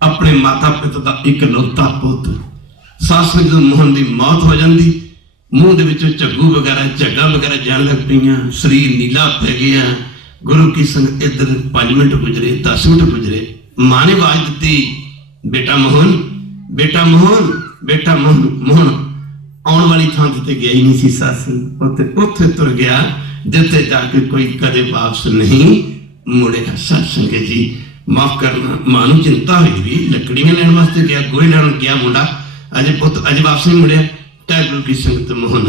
अपने माता पिता का इकलौता पुत सासू जो मोहन की मौत हो जाती, मूँह दे विचों झग्गू वगैरह झग्गा वगैरह जान लग पईयां, शरीर नीला पै गया। गुरु की संग इधर 5 मिनट गुजरे, 10 मिनट गुजरे, मां ने आवाज दी, बेटा मोहन, बेटा मोहन, बेटा मोहन। मोहन आने वाली थां ते गया ही नहीं सी सासू, उत्थे तुर गया जिथे जाके कोई कदे वापस नहीं मुड़िया। सत्संग जी माफ करना, मां नूं चिंता हुई भी, लकड़ियां लैण वास्ते गया, गोहे लैण गया मुंडा, अजे पुत अजे वापस नहीं मुड़िया। तै गुरु की संगत मोहन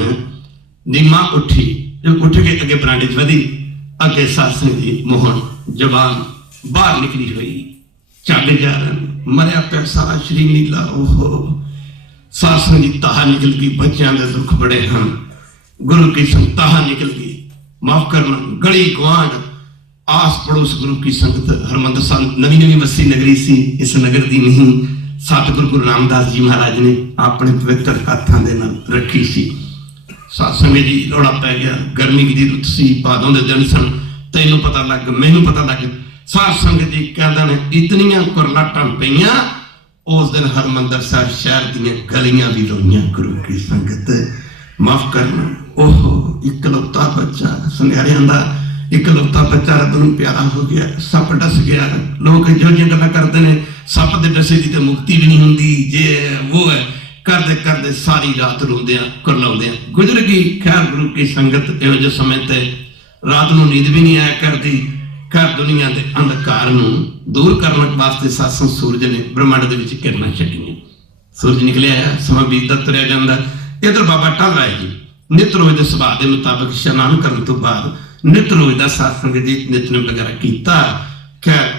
दी मां उठी, जब उठ के अगे बरांडे च वधी, अगे सत्संग जी मोहन जबान बाहर निकली हुई, चल जा मरिया पिया, सारा शरीर नीला। ओहो सत्संग जी ताहा निकल गई, बच्चों के दुख बड़े हैं। गुरु की संगत ताहा निकल गई, माफ करना गली गुआढ़ आस पड़ोस गुरु की संगत। हरमंदर साहब नवी नवी मस्सी नगरी सी, इस नगर की नहीं, सतगुरु गुरु रामदास जी महाराज ने अपने पवित्र हाथों के नाल रखी सी। सत्संग जी रौला पै गया, गर्मी की रुत सी, भादों के दिन सन, तैनू पता लग मैनू पता लग। सत्संग जी कहते ने इतनियां कुरलाटां पईयां, उस दिन हरमंदर साहब शहर दी गलियां भी रोईयां। गुरु की संगत माफ करना, ओहो इकलौता बच्चा, सुनहरियां दा इकलौता बच्चा रब नूं प्यारा हो गया, सप डस गया। लोग जो जिहियां गल्लां करदे ने, सप दे डसे दी ते मुक्ति भी नहीं हुंदी, जे वो है करते करते सारी रात रोंदियां कुरलाउंदियां गुजर गई। खैर गुरु की संगत इहो जिहे समय ते रात नूं नींद भी नहीं आया करदी। खैर दुनिया के अंधकार नूं दूर करने वास्ते सत्संग सूरज ने ब्रह्मंड दे विच किरणां छड्डियां। सूरज निकलिया आया, समा बीतदा तुरिया जांदा। इधर बाबा टल राय जी नित रोज के सुभाव के मुताबिक इशनान करने तो बाद नित रोज का सत्संग जी नितनेम वगैरह किया। खैर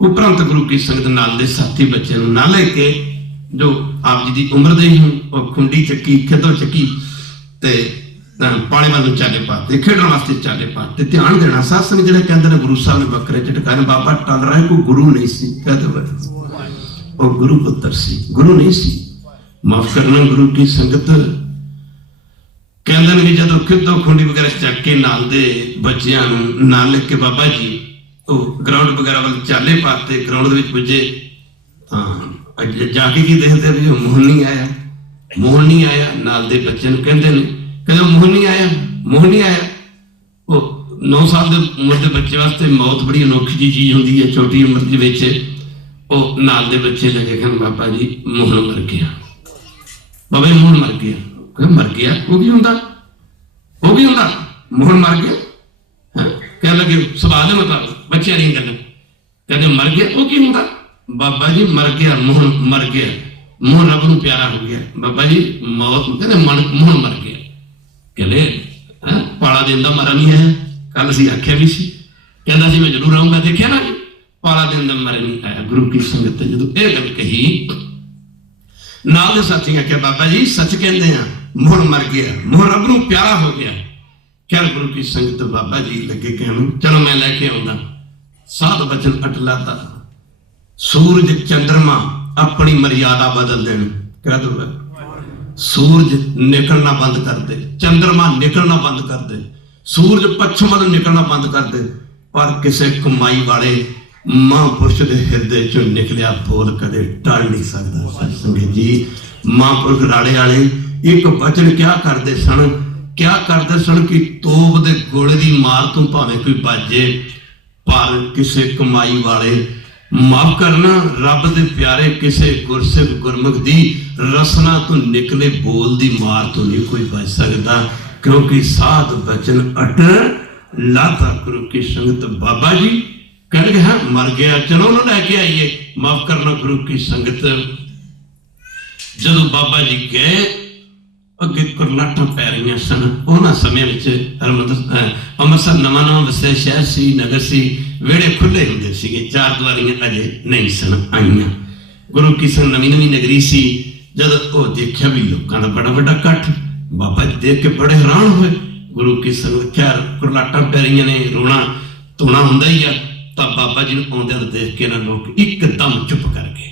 उपरंत गुरु की संगत नाल दे साथी बच्चे नूं ना लेके जो आप जी की उम्र दे ही खुंडी चक्की, खिदो चक्की ते पाले वालों चाले पाते, खेडण वास्ते चाले पाते। ध्यान देना सत्संग जिहड़े कहंदे ने गुरु साहब ने बकरे झटकाए, बाबा टल राय कोई गुरु नहीं सी, कहते वो गुरु पुत्र सी, गुरु नहीं सी। माफ करना गुरु की संगत कहते हैं कि जो खिदो खुंडी वगैरह चक के नाल दे बच्चियां नूं नाल लेके बाबा जी ग्राउंड वगैरह वाल चाले पाते। ग्राउंड दे विच पुजे जाके की देखते भी मोहन नहीं आया, मोहन नहीं आया। नाल दे बच्चे नूं कहंदे ने कहंदे मोहन नहीं आया, मोहन नहीं आया। वो 9 साल के उम्र के बच्चे वास्ते मौत बड़ी अनोखी जी चीज होंदी है, छोटी उम्र के विच। वो नाल दे बच्चे लगे कहन बाबा जी मोहन मर गया, बाबा जी मोहन मर गया। मर गया वो भी हुंदा, वो भी हुंदा, मोहन मर गया। कह लगे सुभाव के मुताबिक बच्चियां दी गल्लां, कहते मर गया वो की हुंदा, बाबा जी मर गया, मोहन मर गया, मोहन रब नूं प्यारा हो गया। बाबा जी मौत कहते मोहन मर गया। कहले पाला दिन दा मरा नहीं है, कल असीं आख्या भी सी, कहता सी मैं जरूर आऊंगा, देखिया ना जी पाला दिन दा मर नहीं आया। गुरु की संगत जदों यह गल कही, नाल दे साथी आख्या बाबा जी सच कहंदे हैं, मोहन मर गया, मोहन रब नूं प्यारा हो गया। क्या गुरु की संगत बाबा जी लगे कहण चलो मैं लैके आउंदा। साध वचन अटलाता, सूरज चंद्रमा अपनी मर्यादा बदल देन। कह दो सूरज निकलना बंद कर दे, चंद्रमा निकलना बंद कर दे, सूरज पश्चिम वाल निकलना बंद कर दे, पर किसी कमाई वाले महापुरुष के हिरदे चो निकलिया बोल कदे टल नहीं सकता। सत्संग जी महापुरुष राड़े वाले एक वचन क्या करते सन, क्या करते सन कि तोप दे गोले की मार तो भावें कोई बाजे, पर किसी कमाई वाले माफ करना रब दे प्यारे किसी गुरसिख गुरमुख दी रसना तो निकले बोल दी मार तो नहीं कोई बच सकता, क्योंकि साध वचन अट लाता। गुरु की संगत बाबा जी कह गए हाँ मर गया, चलो ना लैके आइए। माफ करना गुरु की संगत जदों बाबा जी गए अगे कुरलाटां पै रही सन। उन्होंने समय अमृतसर नवा नवा वसिया शहर सी, नगर सी, वेड़े खुले होंदे सीगे, 4 दुआरियां अजे नहीं सन आईयां। गुरु की संग नवी नवी नगरी सी। जब वो देखा भी लोगों का बड़ा बड़ा कट्ठ, बाबा जी देख के बड़े हैरान हुए। गुरु की संगत खैर कुरलाटा पै रही ने, रोना धोना होंदा ही आ। तो बाबा जी नूं आउंदिआं देख के ना लोग एकदम चुप कर गए।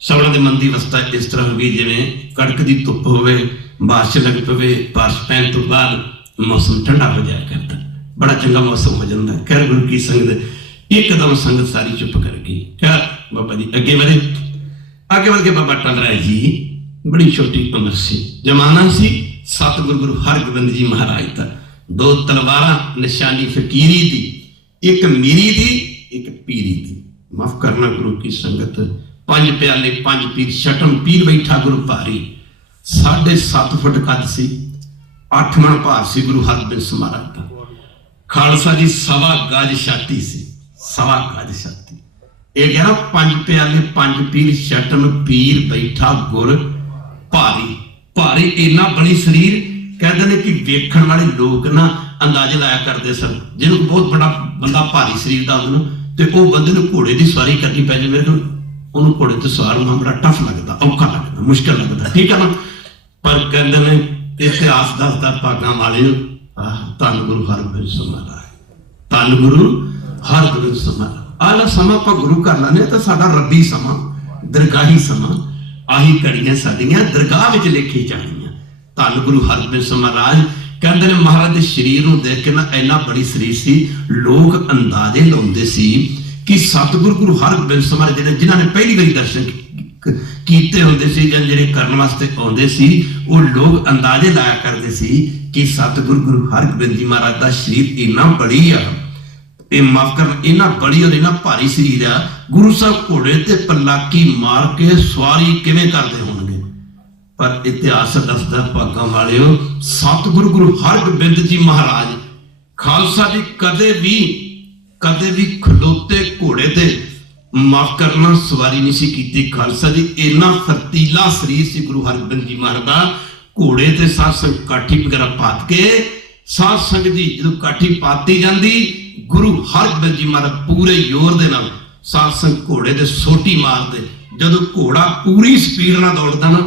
सबना दे मन की अवस्था इस तरह हो गई जिवें कड़कदी धुप होवे, बारिश लग पवे, बारिश पैण तो बाद मौसम ठंडा हो जाया करता, बड़ा चंगा मौसम हो जाता। खैर गुरु की संगत एकदम संगत सारी चुप कर गई। खैर बाबा जी अगे बढ़े, आगे बढ़ के बाबा टल राय जी बड़ी छोटी उम्र सी, जमाना सी सतगुरु गुरु हरगोबिंद जी महाराज का। दो तलवारां निशानी फकीरी दी, एक मीरी दी एक पीरी दी। माफ करना गुरु की संगत, 5 प्याले 5 पीर, छठम पीर बैठा गुरु भारी, 7.5 फुट कद सी, 8 मन भार सी गुरु हरगोबिंद महाराज का। खालसा जी 1.25 गज छाती सी, 1.25 गज छाती। ये कह रहा 5 प्याले 5 पीर, छठम पीर बैठा गुर भारी। भारी इन्ना बड़ी शरीर, कहते हैं कि वेखण वाले लोग ना अंदाजे लाया करते सन, जिन्होंने बहुत बड़ा बंदा भारी शरीर का होना तो वह बंदे को घोड़े की सवारी करनी पै जाए, मेरे को उन्होंने घोड़े तो सवार होना बड़ा टफ लगता, औखा लगता, मुश्किल लगता, ठीक है ना। पर कहते हैं इतिहास दसदा भागां वाले धन गुरु हरगोबिंद महाराज, धन गुरु हरगोबिंद महाराज। आला समा आप गुरु कर लैने तो साडा रब्बी समा, दरगाही समा, आही घड़ियां साडियां दरगाह विच लिखी जानियां। धन गुरु हरगोबिंद महाराज कहते हैं महाराज के शरीर को देख के ना इन्ना बड़ी शरीर सी, लोग अंदाजे लाते सी कि सतगुरु गुरु हरगोबिंद महाराज जिन्होंने पहली बारी दर्शन किए होंगे सी या जिहड़े करन वास्ते आउंदे सी, वो लोग अंदाजे लाया करते सी कि सतगुरु गुरु हरगोबिंद जी महाराज का शरीर इन्ना बड़ी आ, माफ कर इन्ना बड़ी और इन्ना भारी शरीर आ, गुरु साहब घोड़े ते पलाकी मार के सवारी किवें करदे होणगे। पर इतिहास दसदा भागां वालिओ, सतगुरु गुरु हरगोबिंद जी महाराज खालसा जी कदे भी खलोते घोड़े ते माफ करना सवारी नहीं सी कीती। खालसा जी इन्ना फरतीला शरीर सी गुरु हरगोबिंद जी महाराज दा, घोड़े ते साध संग काठी वगैरह पात के साध संग जी जो काठी पाती जाती, गुरु हरगोबिंद जी महाराज पूरे जोर दे नाल साध संग घोड़े ते सोटी मारते। जदों घोड़ा पूरी स्पीड नाल दौड़दा ना,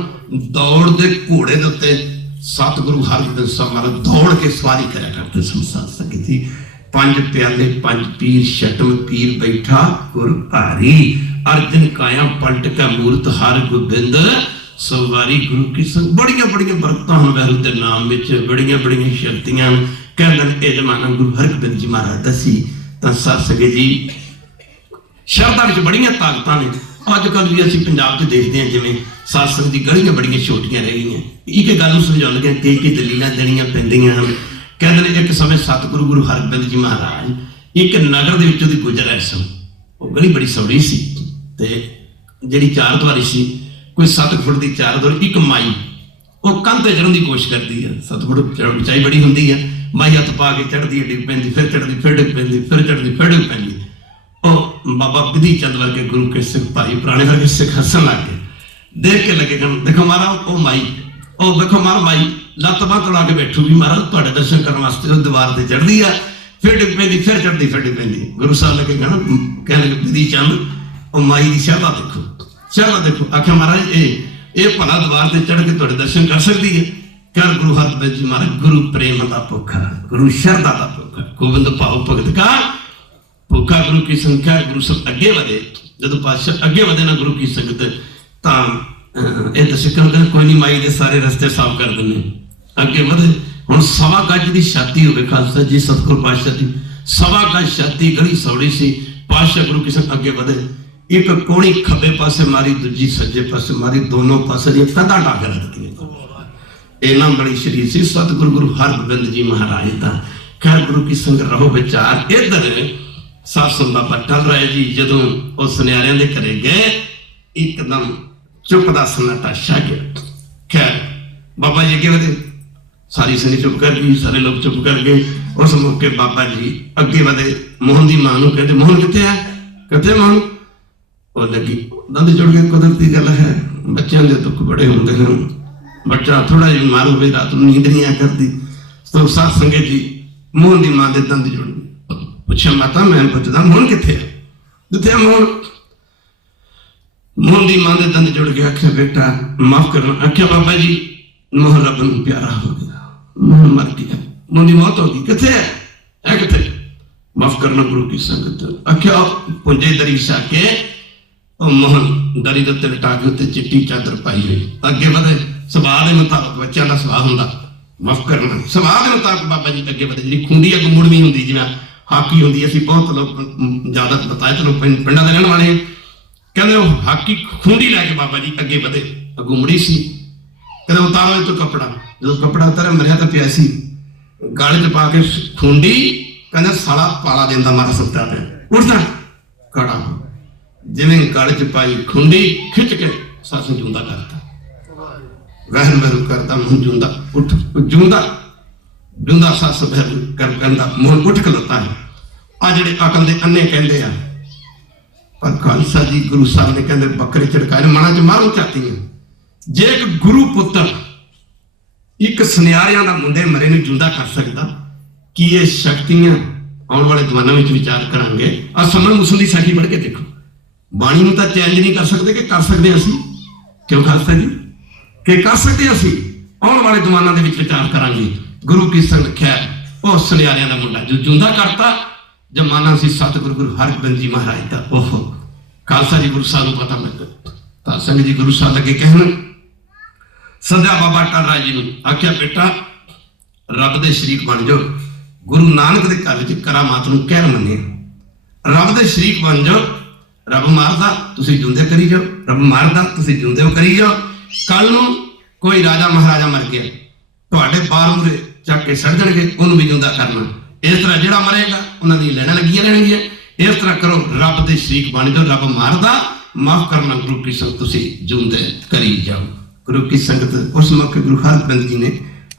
दौड़ दे घोड़े दे उत्ते सतगुरु हरगोबिंद महाराज दौड़ के सवारी करा करते संसार संगती। 5 प्याले 5 पीर, छठम पीर बैठा गुर भारी, अर्जन काया पलट का मूर्त हरगोबिंद सवारी। गुरु की संग बड़िया बड़िया बरकतां हन वैरू दे नाम विच, बड़िया बड़िया शक्तियां। कहते ये जमाना गुरु हरगोबिंद जी महाराज दा सी। तां सत संगत जी शरदा विच बड़िया ताकतां ने। अजकल भी असीं पंजाब च देखते हैं जिवें सत्संग की गलियां बड़िया छोटियां रह गई, एक गल समझाउण लगे कई दलीलां देणियां पैंदियां हन। कहते हैं एक समय सतगुरु गुरु हरगोबिंद जी महाराज एक नगर दे विचों दी गुजर रहे सन। वो गली बड़ी सौड़ी सी ते जिहड़ी 4 द्वारी सी, कोई 7 फुट की 4 द्वारी, एक माई वो कंध ते चढ़न की कोशिश करती है। 7 फुट उचाई बड़ी होंदी है, माई हथ पा के चढ़ती है, डिग पैंदी, फिर चढ़ती, फिर डिग पैंदी, फिर चढ़ती, फिर डिग पैंदी। बाबा विधि चंद वर्गे गुरु के सिख भाई पुराने वर्गे सिख हसन लग गए, देख के लगे देखो मारा ओ माई, ओ देखो मारा माई लत्त बांह तोड़ा के बैठूगी, महाराज तुहाडे दर्शन करने वास्ते दीवार से चढ़ती है, फिर डिग पैंदी, फिर चढ़ती, फिर डिग पैंदी। गुरु साहब लगे कहने लगे विधि चंद ओ माई की शरधा देखो, शरधा देखो। आख्या महाराज ये भला दीवार से चढ़ के तुहाडे दर्शन कर सकती है। कर गुरु हरगोबिंद जी महाराज गुरु प्रेम का भुखा, गुरु शरधा का भुखा, गोबिंद भाव भगत का भूखा। गुरु की संख्या गुरु सब अगे वधे, जो पातशाह अगे वधे ना गुरु की संगत तो सिखण कहते कोई नहीं, माई के सारे रस्ते साफ कर देने, अगे वधे। हुण 1.25 गज की छाती होवे खालसा जी सतगुरु पातशाह की, 1.25 गज छाती, गली सौड़ी सी। पातशाह गुरु की संगत अगे वधे, एक कोणी खब्बे पासे मारी, दूजी सज्जे पासे मारी, दोनों पासे दी कंधां ढक रखदियां। इन्ना बड़ी शरीर सी सतगुरु गुरु हरगोबिंद जी महाराज दा। खैर गुरु की संगत रहो विचार। इधर सत्संग बाबा टल राय जी जदों उस सुनियारियां दे घरे गए, एकदम चुप दा सन्नाटा छा गया। खैर बाबा जी अगे वधे, सारी संगत चुप कर गई, सारे लोग चुप कर गए। उस मौके बाबा जी अगे वधे, मोहन की मां नूं कहते मोहन कित्थे है, कित्थे मोहन? वो लगी दंद जुड़ के, कुदरती गल है, बच्चों के दुख बड़े होंगे हैं, बच्चा थोड़ा जिहा बीमार हो रात को नींद नहीं आ करती। तो सात संगत जी मोहन की मां के दंद जुड़ गए। पूछा माता मैं पुछदा मोहन कित्थे है, जिथे मोहन? मोहन की मां के दंद जुड़ गया। आख्या बेटा माफ करना। आख्या बाबा जी मोहन रब नूं प्यारा हो गया, मोहन मर गया, मुंडी मौत होगी, किथे है किथे? माफ करना गुरु की संगत। आख्या पुंजे दरी छाके मोहन दरी दे उत्ते लिटा के उत्ते चिट्टी चादर पाई हुई अगे वधे। सुभाव के मुताबिक बच्चों का सुभाव हुंदा माफ करना, सुभाव के मुताबिक बाबा जी अगे वधे। जी खुंडी अग मुड़वी हुंदी जिवें हाकी हुंदी, असीं बहुत लोग ज्यादा बताया चलो पिंडां दे रहण वाले कहंदे वो हाकी खुंडी लैके बाबा जी अगे वधे। अगों मुड़ी सी कहते उतारो तो कपड़ा, जो कपड़ा उतारे मरिया तो पिया सी गाले च पा के खुंडी, कहते साला पाला देंदा मारा सुत्ता पे उठदा कड़ा जिवें गाले च पाई खुंडी खिंच के सस जूंदा करता, वहन वहन करता मुंह जूंदा उठ जूंदा जूंदा सस वहन कर कहंदा मुंह उठ खलोता है। आ जिहड़े अकल दे अन्ने कहंदे आ, पर खालसा जी गुरु साहब ने कहंदे बकरे झड़काए मना च मारूं चाहती। जे एक गुरु पुत्र एक सुनियारियां दा मुंडे मरे नूं जूंदा कर सकदा, कि ये शक्तियां आने वाले जमाने में विचार करांगे। आ समन मुसल दी साखी पढ़ के देखो, बाणी नूं तां चेंज नहीं कर सकते कि कर सकते असीं? क्यों खालसा जी कि कर सकते असीं? आने वाले जमाना दे विच विचार करांगे। गुरु की संगत खैर वो सुनियारियां दा मुंडा जो जूंदा करता जमाना सी सतगुरु गुरु हरगोबिंद जी महाराज दा। ओहो खालसा जी गुरु साहब नूं पता लग तां संगत जी गुरु साहब लगे कहण सद्या बाबा अटल राय जी ने आख्या बेटा रब दे शरीक बन जाओ। गुरु नानक दे घर च करामात नूं कहर मन्निया, रब दे शरीक बन जाओ। रब मारदा तुसीं जूंदे करी जाओ, रब मारदा तुसीं जूंदे करी जाओ। कल नूं कोई राजा महाराजा मर गया तुहाडे बार मूरे चक के सड़ जाणगे, उहनूं भी जूंदा करना। इस तरह जिहड़ा मरेगा उन्हां दी लैणां लगियां रहणगीਆਂ। इस तरह करो, रब दे शरीक बन जाओ। रब मारदा माफ करना गुरु की संगत तुसीं जूंदे करी जाओ। गुरु की संगत उस मौके गुरु हरगोबिंद जी ने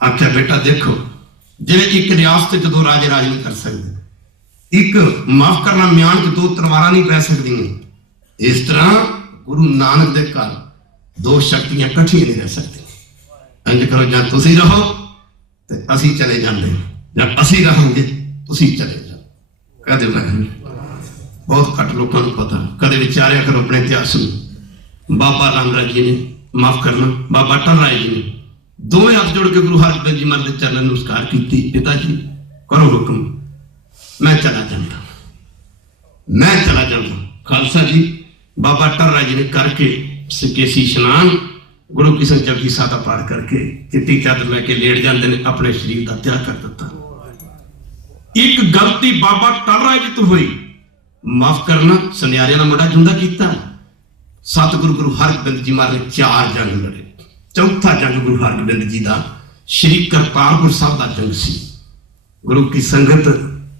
आख्या बेटा देखो जिवें एक रियासत च दो राजे राज नहीं कर सकते, एक माफ करना म्यान च दो तलवारां नहीं पै सकदियां, इस तरह गुरु नानक दे घर दो शक्तियां कट्ठियां नहीं रह सकती। इंज करो जां तुसीं रहो ते असीं चले जांदे, जां असीं रहांगे तुसीं चले जाओ। कदे मैं बहुत घट लोगों को पता, कदे विचारिया करो अपने इतिहास में। बाबा राम राय जी ने माफ करना, बाबा अटल राय जी ने दोवें हाथ जोड़ के गुरु हरगोबिंद जी महाराज के चरणों नमस्कार की। पिताजी करो हुक्म, मैं चला जाता, मैं चला जाता। खालसा जी बाबा अटल राय जी ने करके केसी स्नान गुरु की संगत जपजी साहिब दा पाठ करके चिट्टी चादर लैके लेट जाते हैं, अपने शरीर का त्याग कर दिता। एक गलती बाबा अटल राय जी तो हुई, माफ करना सुनियारियां दा मुंडा जूंदा कीता। सतगुरु गुरु हरगोबिंद जी महाराज ने 4 जंग लड़े। चौथा जंग गुरु हरगोबिंद जी का श्री करतारपुर साहब का जंग सी। गुरु की संगत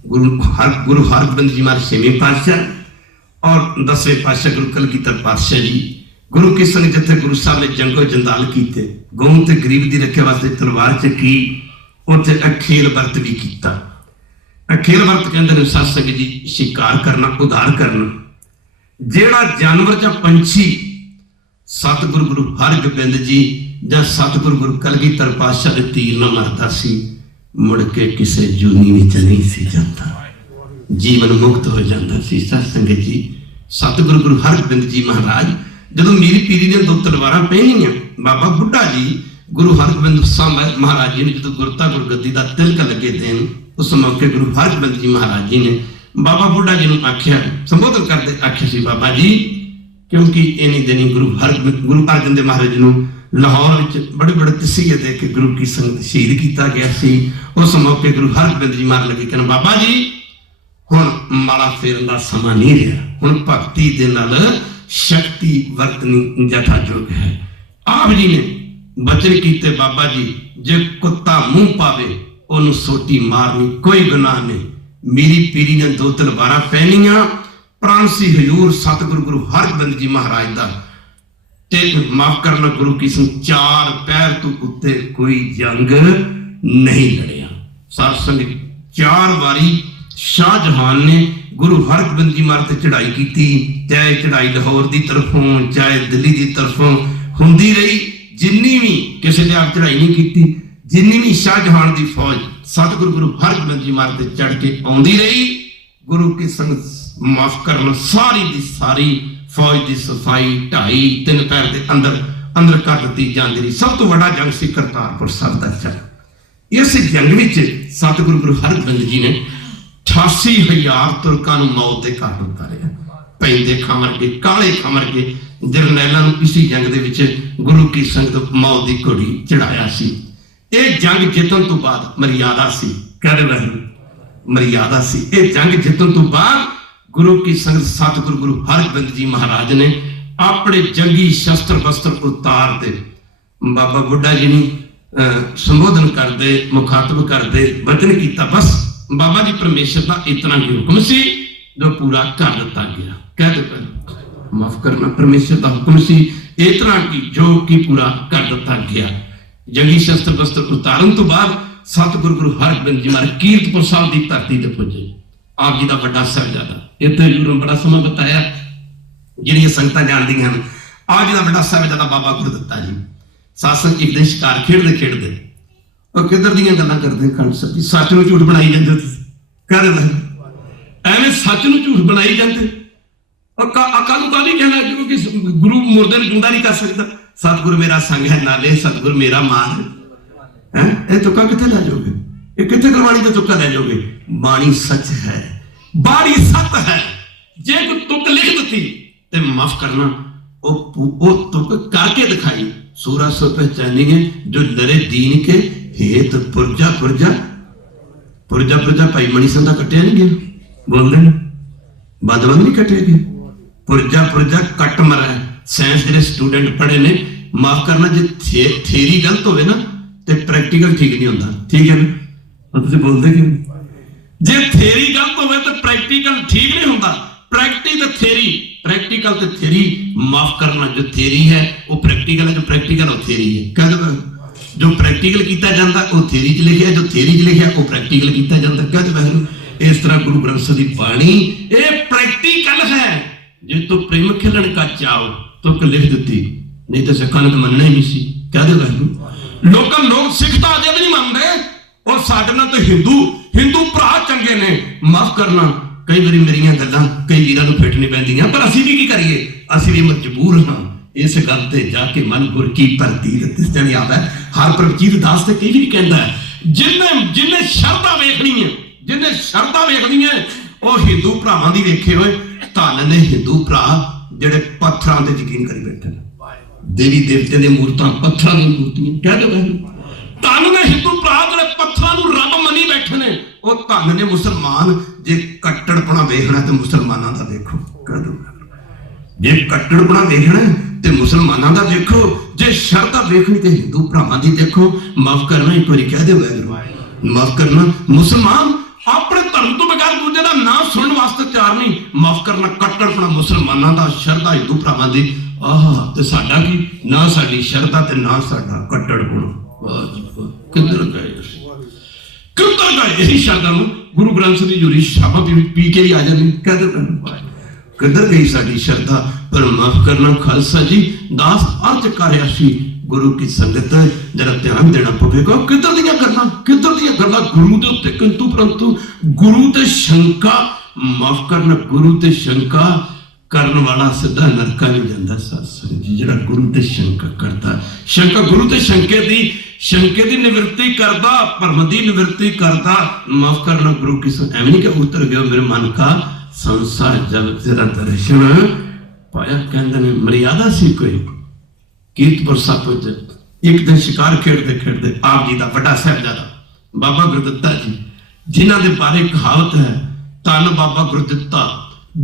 गुरु हरगोबिंद जी महाराज 6वें पातशाह और 10वें पातशाह गुरु कलगीधर पातशाह जी गुरु की संगत जिथे गुरु साहब ने जंगो जंदाल कीते, गौम ते गरीब की रक्षा वास्ते तलवार चकी, उत्थे अखेल वर्त भी कीता। अखेल वर्त कहंदे ने सत्संग जी शिकार करना, उधार करना। जेड़ा जानवर या पंछी सतगुरु गुरु हरगोबिंद जी ਜਾਂ सतगुरु गुरु कलगीधर पातशाह ਦੇ तीर ना मरदा सी, मुड़ के किसी जूनी विच नहीं सी जाता, जीवन मुक्त हो जाता सी। सत्संगत जी सतगुरु गुरु हरगोबिंद जी महाराज जदों मीरी पीरी ने 2 तलवारां पहनियां, बाबा बुढ़ा जी गुरु हरगोबिंद साहब महाराज जी ने जदों गुरता गुरगद्दी का तिलक लगे देन, उस मौके गुरु हरगोबिंद जी महाराज जी ने बाबा बुढ़ा जी ने आख्या, संबोधन करते आख्या सी बाबा जी, क्योंकि इन्हीं दिनी गुरु अर्जन देव महाराज जी लाहौर बड़े बड़े तसीहे दे के गुरु की संगत शहीद किया गया सी। उस मौके गुरु हरगोबिंद जी महाराज लगे कहना बाबा जी हुण माला फेरन का समा नहीं रहा, हुण भगती दे नाल शक्ति वरतनी जथायोग है। आप जी ने बचन कीते बाबा जी जे कुत्ता मुंह पावे ओनू सोटी मारनी, कोई गुनाह नहीं। मेरी पीरी ने 2 तलवारां पहनियां, प्राण सी हजूर सतगुरु गुरु हरगोबिंद जी महाराज दा, ते माफ करना गुरु की संग 4 पैर तो उत्ते कोई जंग नहीं लड़िया। साध संगत 4 बारी शाहजहान ने गुरु हरगोबिंद जी महाराज ते चढ़ाई की, चाहे चढ़ाई लाहौर की तरफों चाहे दिल्ली की तरफों होंदी रही, जिन्नी भी किसी ने आप चढ़ाई नहीं की, जिन्नी भी शाहजहान की फौज सतगुरु गुरु हरगोबिंद जी महाराज ते चढ़ के आउंदी रही। गुरु की संगत माफ करना सारी दी सारी फौज की सफाई 2.5-3 पैर के अंदर अंदर कर दी जाती रही। सब तो बड़ा जंग सी करतारपुर साहब का जंग। इस जंग में सतगुरु गुरु हरगोबिंद जी ने 88,000 तुर्कां नूं मौत के घाट उतारिया। पैंदे खमर के काले खमर के जरनैलों इसी जंग दे विच गुरु की संगत मौत की घोड़ी चढ़ाया सी। ये जंग जितन तो बाद मर्यादा सी, कह रहे मर्यादा सी। ये जंग जितन तो बाद गुरु की संगत सतगुरु गुरु हरगोबिंद जी महाराज ने अपने जंगी शस्त्र वस्त्र उतार दे बाबा बुढ़ा जी ने संबोधन करते मुखातब करते वचन किया। बस बाबा जी परमेश्वर का इतना ही हुक्म सी जो पूरा कर दिता गया। कह दे माफ करना, परमेश्वर का हुक्म सी इतना की जो कि पूरा कर दिता गया। जंगी शस्त्र वस्त्र उतारन तो बाद सतगुरु गुरु हरगोबिंद जी महाराज कीरतपुर साहब की धरती से पुजे। आप जी का बड़ा साहिबजादा इतने गुरु बड़ा समा बताया जिहड़ियां संगतां जानदियां हैं। आप जी का बड़ा साहिबजादा बाबा गुरदत्ता जी सत्संग एक दिन शिकार खेडते खेडते और किधर दियां गल्लां करदे खंड सच्ची सच नूं झूठ बनाई जांदे। कर एवें सच नूं झूठ बनाई जांदे और कल नूं कल ही कहना क्योंकि गुरु मुर्दे नूं जिंदा नहीं कर सकता। सतगुरु मेरा संग है नाले सतगुरु मेरा मान है। ये तुक्का कित्थे लै जाओगे? ये कित्थे गुरबाणी दा तुक्का लै जाओगे? बाणी सच है, बाणी सत है। जे कोई तुक लिख दी ते माफ करना वो तुक करके दिखाई। सूरा सो पहचानेंगे जो लरे दीन के हेत पुरजा पुरजा पुरजा पुरजा भाई मणि संधा कटिया नहीं गया, बोल देना बंद बंद नहीं कटिया गया। पुरजा पुरजा कट मरा। साइंस के स्टूडेंट पढ़े ने माफ करना जो थेरी गलत होवे ना तो प्रैक्टिकल ठीक नहीं होता। ठीक है ना, तुम बोलते क्यों? जे थेरी गलत होवे तो प्रैक्टिकल ठीक नहीं होता। प्रैक्टिकल तो थेरी माफ करना जो थेरी है वो प्रैक्टिकल है, जो प्रैक्टिकल वो थेरी है। कह दो जो प्रैक्टिकल किया जाता वो थेरी च लिखिया, जो थेरी च लिखिया वो प्रैक्टिकल किया जाता। कह दो इस तरह गुरु ग्रंथ साहिब की बाणी ये प्रैक्टिकल है। जो तो प्रेम खिलन का चाओ तो लिख दी नहीं तो सिखा ने तो मनना ही नहीं सी। कह दो लोग सिख तो अजे भी नहीं मानते और साडे नाल तो हिंदू भरा चंगे ने। माफ करना कई बार मेरिया गल्लां कई वीरां नूं फिट नहीं पैंदियां पर असीं भी की करिए, असीं भी मजबूर हाँ इस गल ते जाके मन गुर की भरती तिस जणी आवे। हर प्रभजीत दास ते कई भी कहंदा है जिन्ने शरधा वेखनी है, जिन्ने शरधा वेखनी है वह हिंदू भरावां दी वेखे होए। धन ने हिंदू भरा जिहड़े पत्थरां ते यकीन करी बैठे ने, देवी देवते दी मूर्तां पत्थरां दी मूर्तियां। कह दो धन ने हिंदू भरा जिहड़े पत्थरां नूं रब मनी बैठे ने वो धन ने मुसलमान। जे कट्टड़पना वेखना तो मुसलमानों का देखो। कह दो जे कट्टड़पना वेखना तो मुसलमानों का देखो, जे शरधा वेखनी तो हिंदू भरावां दी देखो। माफ करना एक बार कह दो माफ करना मुसलमान अपने धर्म तो बगैर दूजे का नाम सुनने वास्ते तैयार नहीं। माफ करना कट्टड़पना मुसलमानों का, शरधा हिंदू भरावां दी। ते साडा की ना साडी शरधा ते ना साडा कट्टड़पना। किधर गए किधर गए? यही शरधा गुरु ग्रंथ साहिब की जोरी शब्द पी के ही आ जाने। किधर गई साडी शरधा? पर माफ करना खालसा जी दास अर्ज कर रहा सी गुरु की संगत जरा ध्यान देना पवेगा। किधर दियां गल्लां गुरु दे उत्ते किंतु परंतु गुरु ते शंका। माफ करना गुरु ते शंका करन वाला सीधा नरका नहीं जाता। सत्संग जी जिहड़ा गुरु ते शंका करता, शंका गुरु ते शंके दी निवृत्ति करदा, भरम दी निवृत्ति करदा। माफ करना गुरु की एवं नहीं कि उतर गया मेरे मन का संसार जब तेरा दर्शन पाया। कहते ने मर्यादा सी कोई कीरतपुर साहिब एक दिन शिकार खेडते खेडते आप जी का बड़ा साहिबजादा बाबा गुरदत्ता जी जिन्हां दे बारे कहावत है धन बाबा गुरदत्ता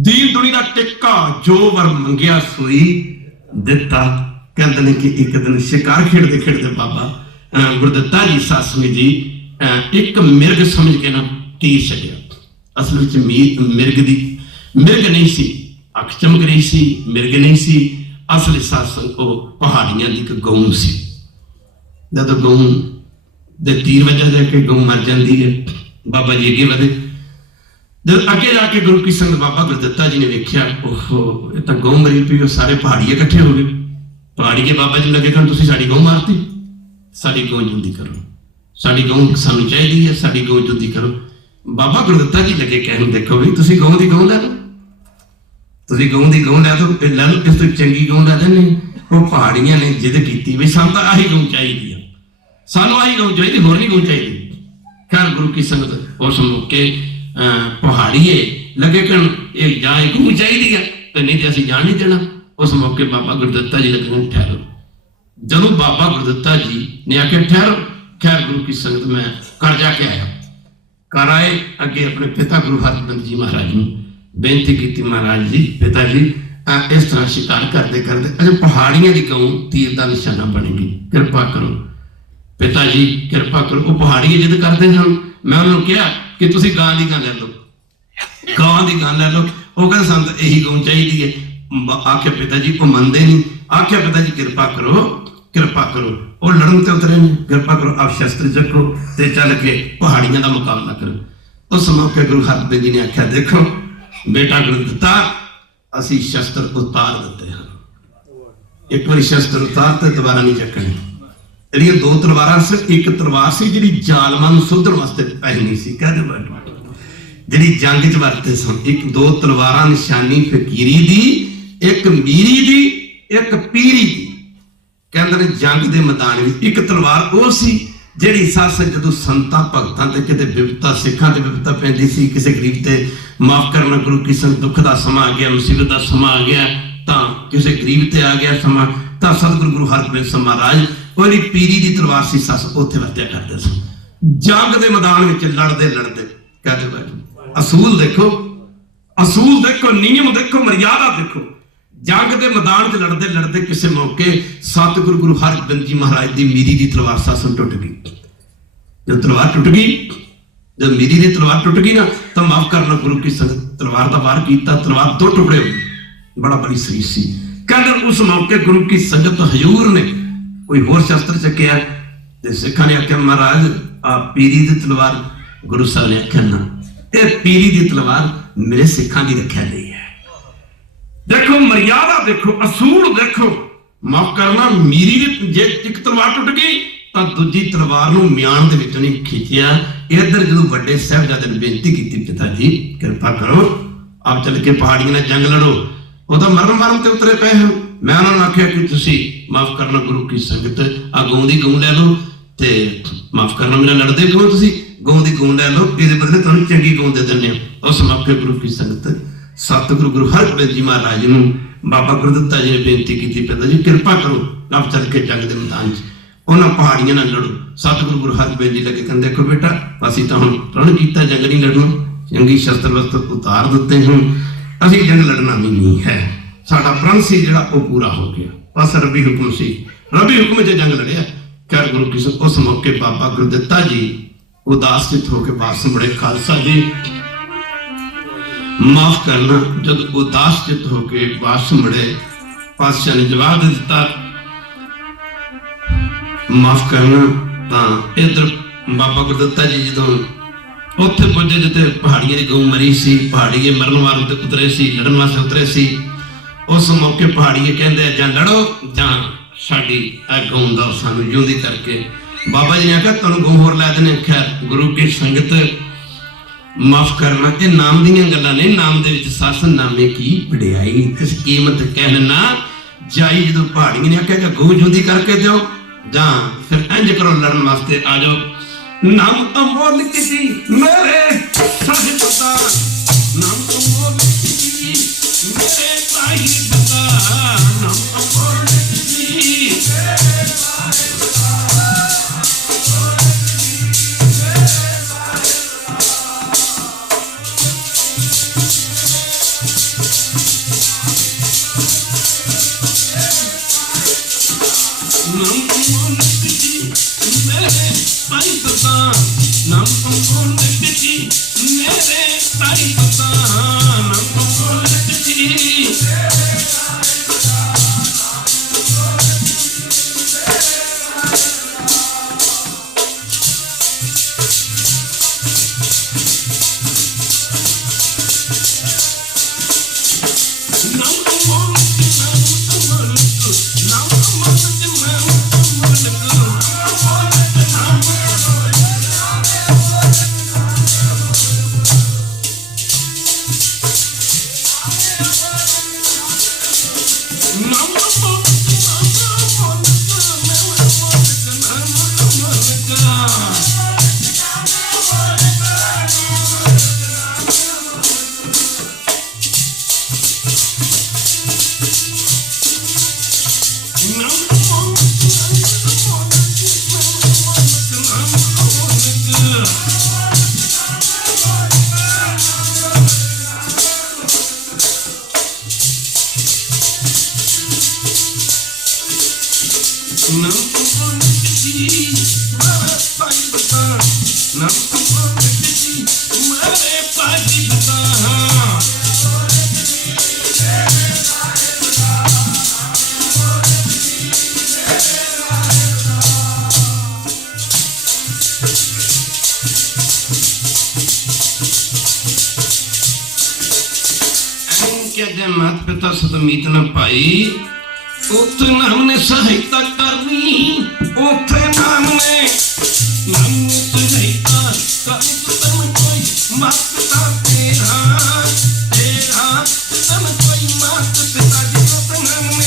दीन दुनी का टिक्का जो वर मंगिया सोई दिता। कहते हैं कि एक दिन शिकार खेडते खेडते बाबा गुरदत्ता जी सत्संग जी एक मिर्ग समझ के ना तीर छड्डिया। असल में मिर्ग नहीं सी, अख चमक रही सी, मिर्ग नहीं सी। असल सत्संग वो पहाड़ियां की एक गऊ सी। जब गऊ दे तीर वजह जाके गऊ मर जाती है, बाबा जी अगे वधे। जब अगे जाके गुरु की संगत बाबा गुरदत्ता जी ने वेख्या ओहो ये तो गऊ मरी पी। सारे पहाड़ी इकट्ठे हो गए। पहाड़ी के बाबा जी लगे कहन तुसीं साडी गऊ मारती, साडी गऊ जुंदी करो, साडी गऊ सानू चाहिए, साडी गऊ जुंदी करो। बाबा गुरदत्ता जी लगे कहन देखो भी तुसीं गऊ दी गऊ लै लो, तुसीं गऊ दी गऊ लै दो, लै लो इस तो चंगी गऊ लै देने। वो पहाड़ियां ने जिद की भी सानू तां आही गऊ चाहिए। सानू आई गऊ चाहिए, होर नहीं गऊ चाहिए। खैर गुरु की संगत उस मौके पहाड़ीए लगे कन जाए गऊ चाहिए तो नहीं तो असं जान नहीं देना। उस मौके बाबा गुरदित्ता जी लगे ठहरो। जदों बाबा गुरदित्ता जी ने आके ठहरो, खैर गुरु की संगत मैं कर जाके आया, कर आए अगे अपने पिता गुरु हरगोबिंद जी महाराज ने बेनती की, महाराज जी पिता जी इस तरह शिकार करते करते अच्छा पहाड़ियां की गऊ तीर का निशाना बनेगी, कृपा करो पिता जी कृपा करो। वो पहाड़ी जिद करते हैं, मैं उन्होंने कहा कि तुम गां की गां ले लो, गां की गां ले लो। वो कहते सन तो यही गऊ चाहिए है। आख्या पिता जी वो मनते नहीं, आख्या पिता जी कृपा करो कृपा करो। वो लड़न ते उतरे ने, कृपा करो आप शस्त्र चको ते चल के पहाड़ियां का मुकाबला करो। उस मौके गुरु हरगोबिंद जी ने आख्या देखो बेटा गुरदित्ता असी शस्त्र उतार देते हैं, एक बार शस्त्र उतारते दोबारा नहीं चकने। ਜਿਹੜੀਆਂ दो तलवारां से एक तलवार सी ਜਿਹੜੀ ਜ਼ਾਲਮਾਂ ਨੂੰ ਸੁਧਣ ਵਾਸਤੇ ਪਹਿਨੀ ਸੀ, कहते बैठो ਜਿਹੜੀ जंग च वरते सन। एक दो तलवारां निशानी फकीरी दी, एक मीरी दी, एक पीरी दी। कहते ने जंग के मैदान में एक तलवार वो सी ਜਿਹੜੀ सस ਜਦੋਂ संतां भगतां ते किते विपता सिखां ते विपता पैंदी सी, किसी गरीब ते माफ करना गुरु की संग दुख का समा आ गया, मुसीबत का समा आ गया, तां किसी गरीब ते आ गया समा, तां सतगुरु गुरु हरगोबिंद ਸਾਹਿਬ महाराज ਉਹਦੀ पीरी की तलवार सी सस उत्थे वरत्या करते सन। जंग के मैदान में लड़ते लड़ते कहते बैठो असूल देखो, असूल देखो, नियम देखो, मर्यादा देखो। जंग के मैदान च लड़ते लड़ते किसी मौके सतगुरु गुरु हरगोबिंद जी महाराज की मीरी की तलवार सस टुट गई। जब तलवार टुट गई, जब मीरी की तलवार टुट गई ना, तो माफ करना गुरु की संगत तलवार का वार किया, तलवार दो टुकड़े हो, बड़ा बड़ी शरीर सी। कहते उस मौके गुरु की संगत हजूर ने कोई होर शस्त्र चकिया ते सिखां ने आख्या महाराज आ पीरी की तलवार। गुरु साहब ने आख्या ना ये पीरी की तलवार मेरे सिखां की रखा गई है। देखो मर्यादा देखो, असूल देखो। माफ करना मीरी जे एक तलवार टुट गई तो दूजी तलवार नूं म्यान दे विचों नहीं खिंचिया। इधर जो वड्डे साहिबजादे ने बेनती की पिता जी कृपा करो आप चल के पहाड़ियां नाल जंग लड़ो, वो तो मरण मरण ते उतरे पे हैं। मैं उन्होंने आख्या कि तुसी माफ करना गुरु की संगत आ गऊ की गऊ लै लो, ते माफ करना मेरा लड़ते क्यों, तुसी गऊ की गऊ लै लो, ये बदले तुहानूं चंगी गऊ दे दिंदे आ। उस मौके गुरु की संगत सतगुरु गुरु हरगोबिंद जी महाराज नूं बाबा गुरदित्ता जी ने बेनती की पिता जी कृपा करो आप चल के जंग के मैदान च उन्होंने पहाड़ियां नाल लड़ो। सतगुरु गुरु हरगोबिंद जी लगे कहते देखो बेटा असीं तां हुण प्रण कीता जंग नहीं लड़ना, चंगी शस्त्र वस्त्र उतार दिते हैं, असीं जंग लड़ना भी नहीं है, साडा प्रण सी जिहड़ा वो पूरा हो गया, बस रबी हुक्म सी, रबी हुक्म च जंग लड़िया। खैर गुरु की उस मौके बाबा गुरदित्ता जी उदास चित होकर वापस मुड़े। खालसा जी माफ करना जब उदास चित होके वापस मुड़े, पातशाह ने जवाब दिता माफ करना। तो इधर बाबा गुरदित्ता जी जो उत्थे पुजे जिते पहाड़ियां की गऊ मरी सी, पहाड़िए मरण वास्ते उतरे सी, लड़न वास्ते उतरे सी। उस मौके पहाड़िए कहते जां लड़ो जां साडी गऊ दा सानू जिंदी करके। बाबा जी ने आख्या तुहानूं गऊ होर लै देने। खैर गुरु की संगत माफ करना ये नाम दीयां गल्लां ने, नाम दे विच सस नामे की वडियाई किस कीमत कहना जाई। जदों पहाड़िए ने आख्या गऊ जिंदी करके दो जां फिर इंज करो लड़न वास्ते आ जाओ। नाम अमोल किसी मेरे साहिब दा, नाम अमोल किसी मेरे साहिब दा, नाम अमोल किसी मेरे साहिब दा। मात पिता सतमीत न पाई उथे नाम ने सहायता करनी उथे नाम ने सहायता कर तम कोई मात पिता तेरा तेरा तम कोई मात पिता जी नाम ने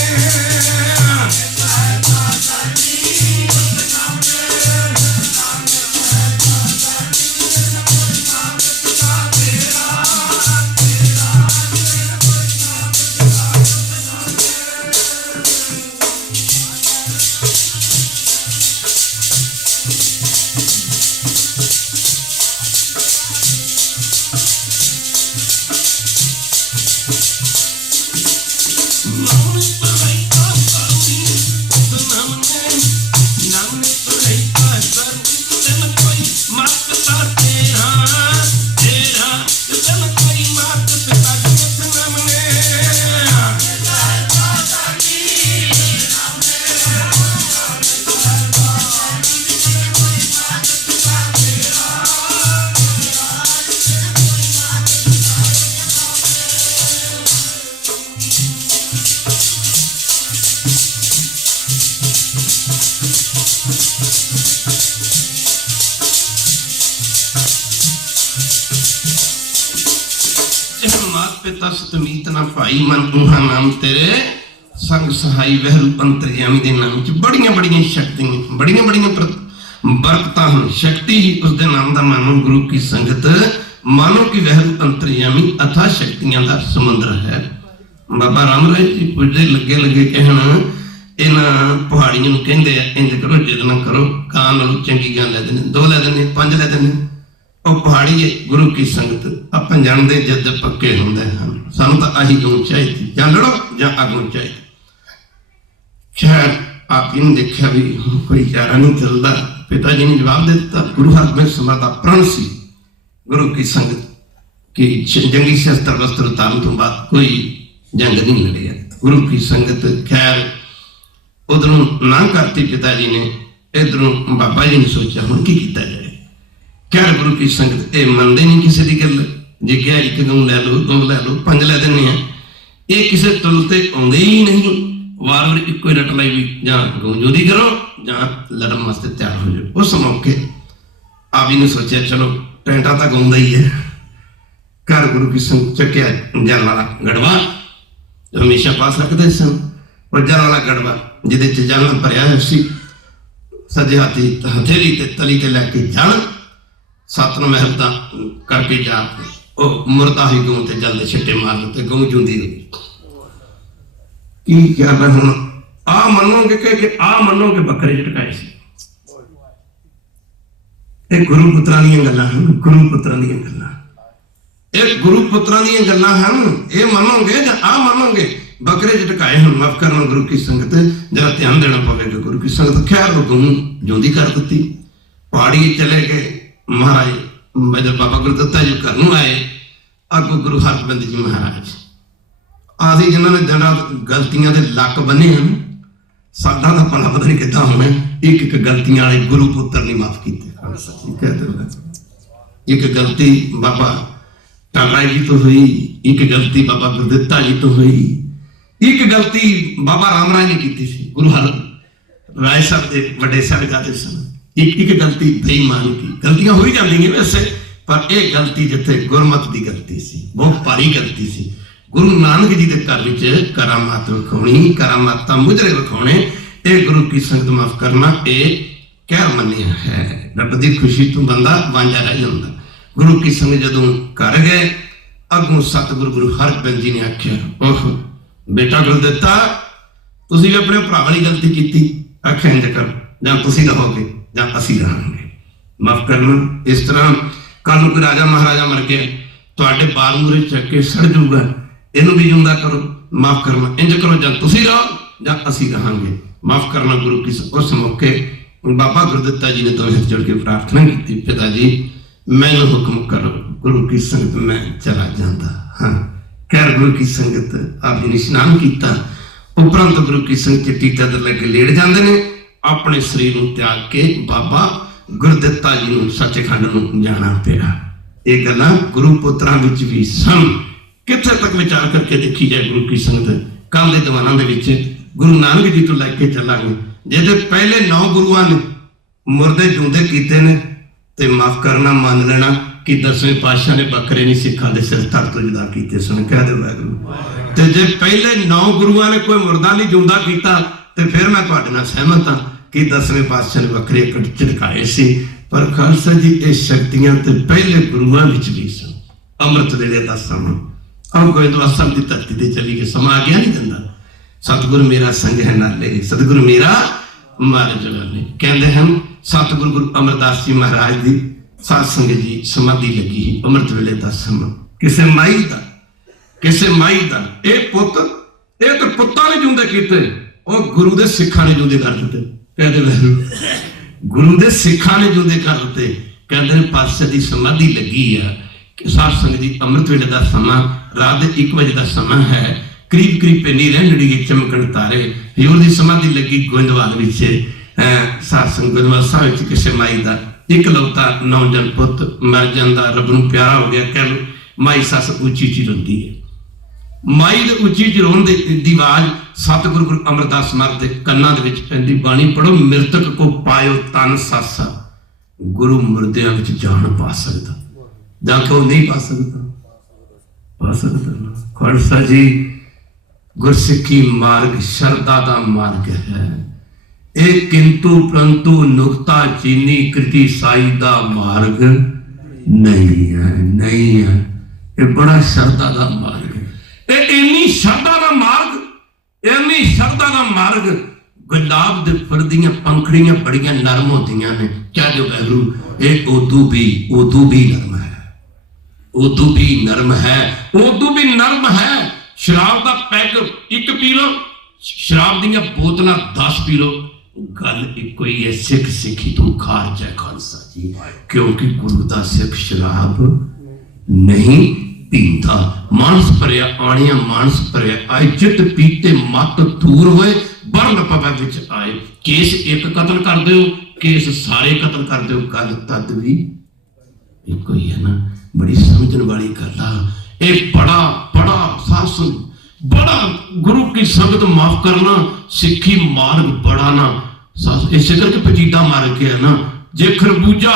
पिता सतमीत ना भाई मन उहा नाम तेरे संग सहाई वहरू अंतर्यामी दे नाम च बड़ियां बड़ियां शक्तियां बड़ियां बड़ियां बरकतां हैं। शक्ति ही उसके नाम का मानो गुरु की संगत मानो कि वहरू अंतर्यामी अथा शक्तियां का समुद्र है। बाबा राम राय जी पूजे लगे लगे कहना इन्हां पहाड़ियों नूं कहंदे इंज करो जिद ना करो कां नालों चंगी गल लै देने 2 लै देने 5 लै देने पहाड़ी है गुरु की संगत आप जानते जद पक्के होंगे हैं सानू तो आही गुण चाहिए या लड़ो या अगुण चाहिए। खैर आप इन देखा भी कोई चारा नहीं चलता पिता जी ने जवाब दे दिता गुरु हरगोबिंद समर्थ का प्रण सी गुरु की संगत की जंगी शस्त्र वस्त्र उतारने तो बाद कोई जंग नहीं लड़िया गुरु की संगत। खैर उधरों ना करती पिता जी ने इधरों बाबा जी ने सोचा हम की किया जाए। खैर गुरु की संगत ये मनते नहीं किसी की गल जे क्या 1 गऊ लै लो 2 लै लो 5 लै देने ये किसी तुल से आते ही नहीं वार वार एको रट लाई भी जां गऊंजोदी करो जां लड़न वास्ते तैयार हो जाओ। उस मौके आप ही ने सोचा चलो टेंटा तो गाँदा ही है। घर गुरु की संगत चक्या जल वाला गड़वा जो हमेशा पास रखते सन और जल वाला गड़वा जिदे च जल भरिया सी सजे हाथी हथेली ते तली ते लैके जल सत महल का करके जा मुरदा ही गऊ ते जल छिट्टे मार ते गऊ जूंदी की क्या मैं हुण आ मनोगे कि आ मनोगे बकरे झटकाए सी ये गुरु पुत्रां दीयां गल्लां हन गुरु पुत्रां दीयां गल्लां ये गुरु पुत्रां दीयां गल्लां हन ये मनोगे या आ मनोगे बकरे झटकाए हन। माफ करना गुरु की संगत जरा ध्यान देना पवेगा गुरु की संगत। खैर वो गऊ जूंदी कर दी पहाड़ी चले गए महाराज मेरे बाबा गुरदत्ता जी घर नूं आए अगो गुरु हरगोबिंद जी महाराज आदि जिन्होंने दिन रात गलतियां के लक बने हैं साडा दा भला पता नहीं कितना होना एक एक गलतियां वाले गुरु पुत्र नहीं माफ किते। एक गलती बाबा टाला जी तो हुई एक गलती बाबा गुरदत्ता जी तो हुई एक गलती बाबा राम राय ने की सी गुरु हर राय साहब के बड़े साहबजादे सन एक गलती बेईमान की गलतियां हो ही जाती वैसे पर यह गलती जिथे गुरमत की गलती सी बहुत भारी गलती सी। गुरु नानक जी के घर में करामात विखाउणी करामात मुजरे विखाने ये गुरु की संगत माफ करना ये क्या मनिया है। रब की खुशी तो बंदा वांझा रह जाता। गुरु की संगत जदों घर गए अगों सतगुरु गुरु हरगोबिंद जी ने आख्या ओह बेटा गुरदत्ता तुसीं अपने भरा वाली गलती की आख्या इंज कर जां तुसीं रहोगे जां असीं रहांगे। माफ करना इस तरह कल कोई राजा महाराजा मर गया तुहाडे बाल मूहरे चक के सड़ जाऊगा इनू भी जिंदा करो। माफ करना इंज करो जां तुसीं रहो जां असीं रहांगे। माफ करना गुरु की। उस मौके बाबा गुरदित्ता जी ने दो हाथ जोड़ के प्रार्थना की, पिता जी मैनू हुक्म करो, गुरु की संगत मैं चला जाता। हाँ, खैर गुरु की संगत आप जी ने इशनान किया, उपरंत गुरु की संगत टीका दर लगे लेट जाते हैं, अपने शरीर को त्याग के बाबा गुरदित्ता जी को सचखंड में जाना पिया। ये गल्लां गुरु पुत्रां विच भी सन। कित्थे तक विचार करके देखी जाए गुरु की संगत, कल के दीवाना के गुरु नानक जी तो लैके चलांगे, जिहदे पहले 9 गुरुआं ने मुरदे जिउंदे कीते ने, ते माफ करना मान लेना कि 10वें पातशाह ने बकरे नहीं सिखां दे सिर धड़ तो जुदा कीते सन। कह दे वाहिगुरू। ते जे पहले 9 गुरुआं ने कोई मुर्दा नहीं जिउंदा कीता ते फिर मैं तुहाडे नाल सहमत हाँ कि 10वें पातशाह ने बकरे झटकाए सी। पर खालसा जी ये शक्तियां ते पहले गुरुआं विच भी सन। अमृत वेले दा समा अब गोइंदवाल साहब की धरती ते चली गई, समा आ गया नहीं दिंदा। सतगुरु मेरा संग है नाले, सतगुरु मेरा मारे जलाले। कहते हैं सतगुरु गुरु अमरदास जी महाराज की साध संगत जी समाधि लगी ही अमृत वेले का समा। किसे माई का ये पुत ये तो पुत्ता ने जिंदे किते, और गुरु दे सिखा ने जिंदे कर दिते। कहते वैरू गुरु दे सिखा ने जिंदे कर दिते। कहते पातशाह की समाधि लगी है कि साध संगत जी अमृत वेले का समा रात 1 बजे का समा है। करीब करीब पेनी रहनड़ी चमकण तारे हजूर की समाधि लगी गोइंदवाल साध संगत गोइंदवाल साहब किसी माई का इकलौता नौजन पुत मर जाता, रब नूं प्यारा हो गया। कह लो माई सस उची उची रोंदी है, माई दे उची उची रोन दी आवाज सतगुरु गुरु अमरदास महाराज दे कन्नां दे विच पैंदी। बाणी पढ़ो, मृतक को पायो तन सासा, गुरु मुर्दियां विच जान पा सकदा, जां क्यों नहीं पा सकदा, पा सकदा। खालसा जी गुरसिੱਖੀ मार्ग शरदा दा मार्ग है, एक किंतु परंतु नुक्ता चीनी कृति साई दा मार्ग नहीं है, नहीं है। ये बड़ा शरदा दा मार्ग है, इन्नी शरदा दा मार्ग, इन्नी शरदा दा मार्ग। गुलाब दे फुल दियां पंखड़ियां बड़ियां नरम होंदियां ने। क्या जो वैरू ये उदू भी नरम है, उदू भी नरम है, उदू भी नरम है। शराब का पैग 1 पी लो, शराब दियां बोतलां 10 पी लो, गल इको ही है, सिख सिखी तू खारज है खालसा जी। क्योंकि गुरु का सिख शराब नहीं पींदा। मानस भरिया आनिया मानस भरिया आए, जित पीते मत दूर होए, बरन पवै विच आए। केस एक कतल कर दो, केस सारे कतल कर दो, गल तद भी इको ही है ना। बड़ी समझण वाली गल आ। एक बड़ा बड़ा शासन, बड़ा गुरु की संगत माफ करना, सिखी मार्ग बड़ा ना। इसे करके पचीदा मार के है ना। जे खरबूजा,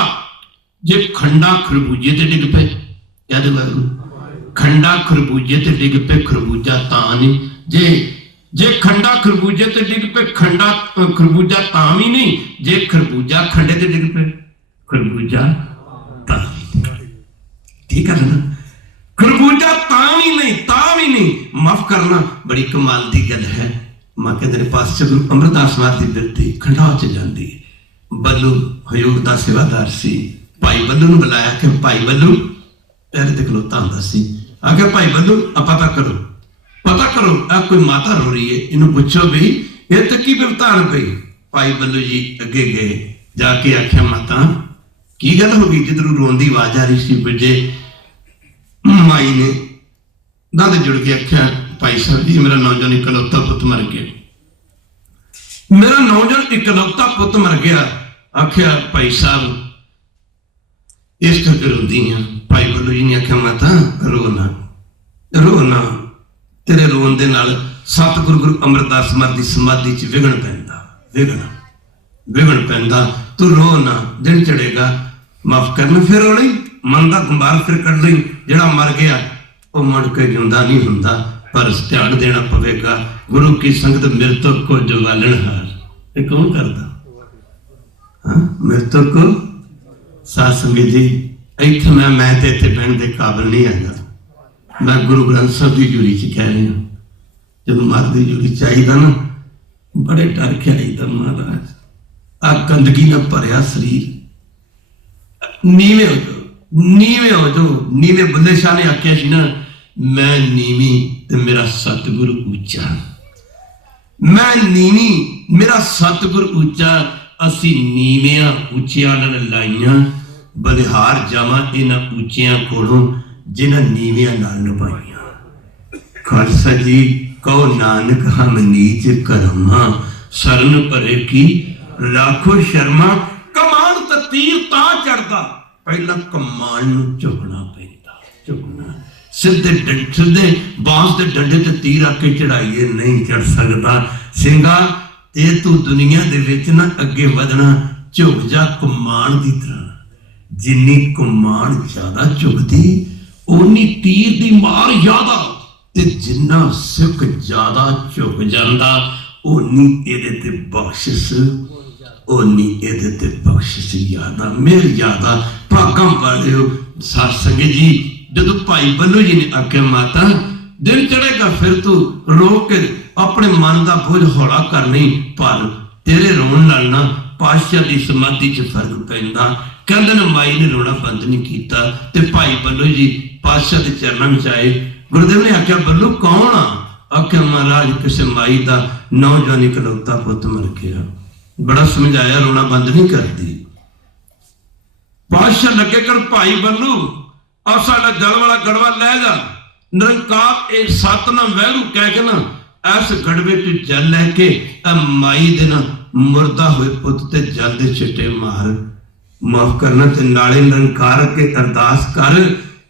जे खंडा खरबूजे ते डिग पे, याद वाहिगुरू, खंडा खरबूजे ते डिग पे, खरबूजा तां नहीं। जे खंडा खरबूजे ते डिग पे, खंडा खरबूजा तां भी नहीं। जे खरबूजा खंडे ते डिग पे, खरबूजा तां भी नहीं। ठीक है ना, खरबूजा तां भी नहीं। माफ करना बड़ी कमाल की गल है। मां कहते पास गुरु अमरदास महाराज की बिरती खंडाव च जाती। बल्लू हजूर का सेवादार सी, भाई बल्लू ने बुलाया कि भाई बल्लू पैर ते खलोता हुंदा सी। आखिया भाई बल्लू पता करो आ कोई माता रो रही है, इन्हू पूछो भी ये तो की बिपतान पई। भाई बल्लू जी अगे गए, जाके आख्या माता की गल हो गई, जिधरों रोन की आवाज आ रही सी। बुझे माई ने दादे जुड़ के आख्या भाई साहब जी मेरा नौजवान इकलौता पुत मर गया, मेरा नौजवान इकलौता पुत मर गया। आख्या भाई साहब इस करके रोंदी हैं। भाई बल्लू जी ने आख्या माता रो ना, तेरे रोन दे नाल सतगुरु गुरु अमरदास महाराज की समाधि च विघन पैंदा, तू रो ना, दिन चढ़ेगा। माफ करना फिर रोनी, मन का गुंबार फिर कट ली। जिहड़ा मर गया वो मुड़ के जिंदा नहीं हुंदा, पर ध्यान देना पवेगा। गुरु की संगत मृतक को जुगालनहार, ये कौन करता? मृतक को साध संगत जी इत्थे मैं ते इत्थे बहन के काबिल नहीं है। मैं गुरु ग्रंथ साहब की जूरी च कह रही हूँ, जब मर की जूरी चाहिए ना बड़े डर के आईदा महाराज, आ गंदगी ना भरिया शरीर, नीवे हो जाओ। नीवे बुल्ले शाह ने आख्या सी ना, मैं नीवी ते मेरा सतगुरु ऊंचा, मैं नीवी मेरा सतगुर ऊंचा, असी नीवियां उचियां नाल लाइयां, बलिहार जावां इन्हां उचियां कोलों जिन्हां नीवियां नाल निभाइयां। खालसा जी कहो नानक हम नीच करमा, सरन भरे की लाखो शर्मा। कमान ते तीर तां चढ़दा, पहला कमान नूं झुकना पैंदा, झुकना। सीधे बांस के डंडे ते तीर आके चढ़ाइए नहीं चढ़ सकता। सिंगा ते तू दुनिया दे विच ना अगे वधना, झुक जा कमान की तरह। जिन्नी कमान ज्यादा झुकदी उन्नी तीर दी मार ज्यादा, ते जिन्ना सिख ज्यादा झुक जांदा उन्नी इहदे ते बख्शिश, उन्नी इहदे ते बख्शिश ज्यादा, मेहर ज्यादा। भागां वालिओ साध संगत जी, जदों भाई बल्लू जी ने आख्या माता दिन चढ़ेगा फिर तू रो के अपने मन का बोझ हौला कर नहीं, पर तेरे रोन नाल ना पातशाह की समाधि च फर्क पैंदा। कहंदे ने माई ने रोना बंद नहीं किया, ते भाई बल्लू जी पातशाह के चरणों में आए। गुरुदेव ने आख्या बल्लू कौन आ? आख्या महाराज किसी माई का नौजवान इकलौता पुत मर गया। बड़ा समझाया, रोना बंद नहीं करती। पातशाह लगे कर भाई बल्लू और साडा जल वाला गड़वा लै जा। निरंकार एक सतनाम वैरू कह के ना इस गड़वे च जल लैके माई दे ना मुर्दा हुए पुत ते जल दे छिटे मार, माफ करना। ते नाले निरंकार के अरदास कर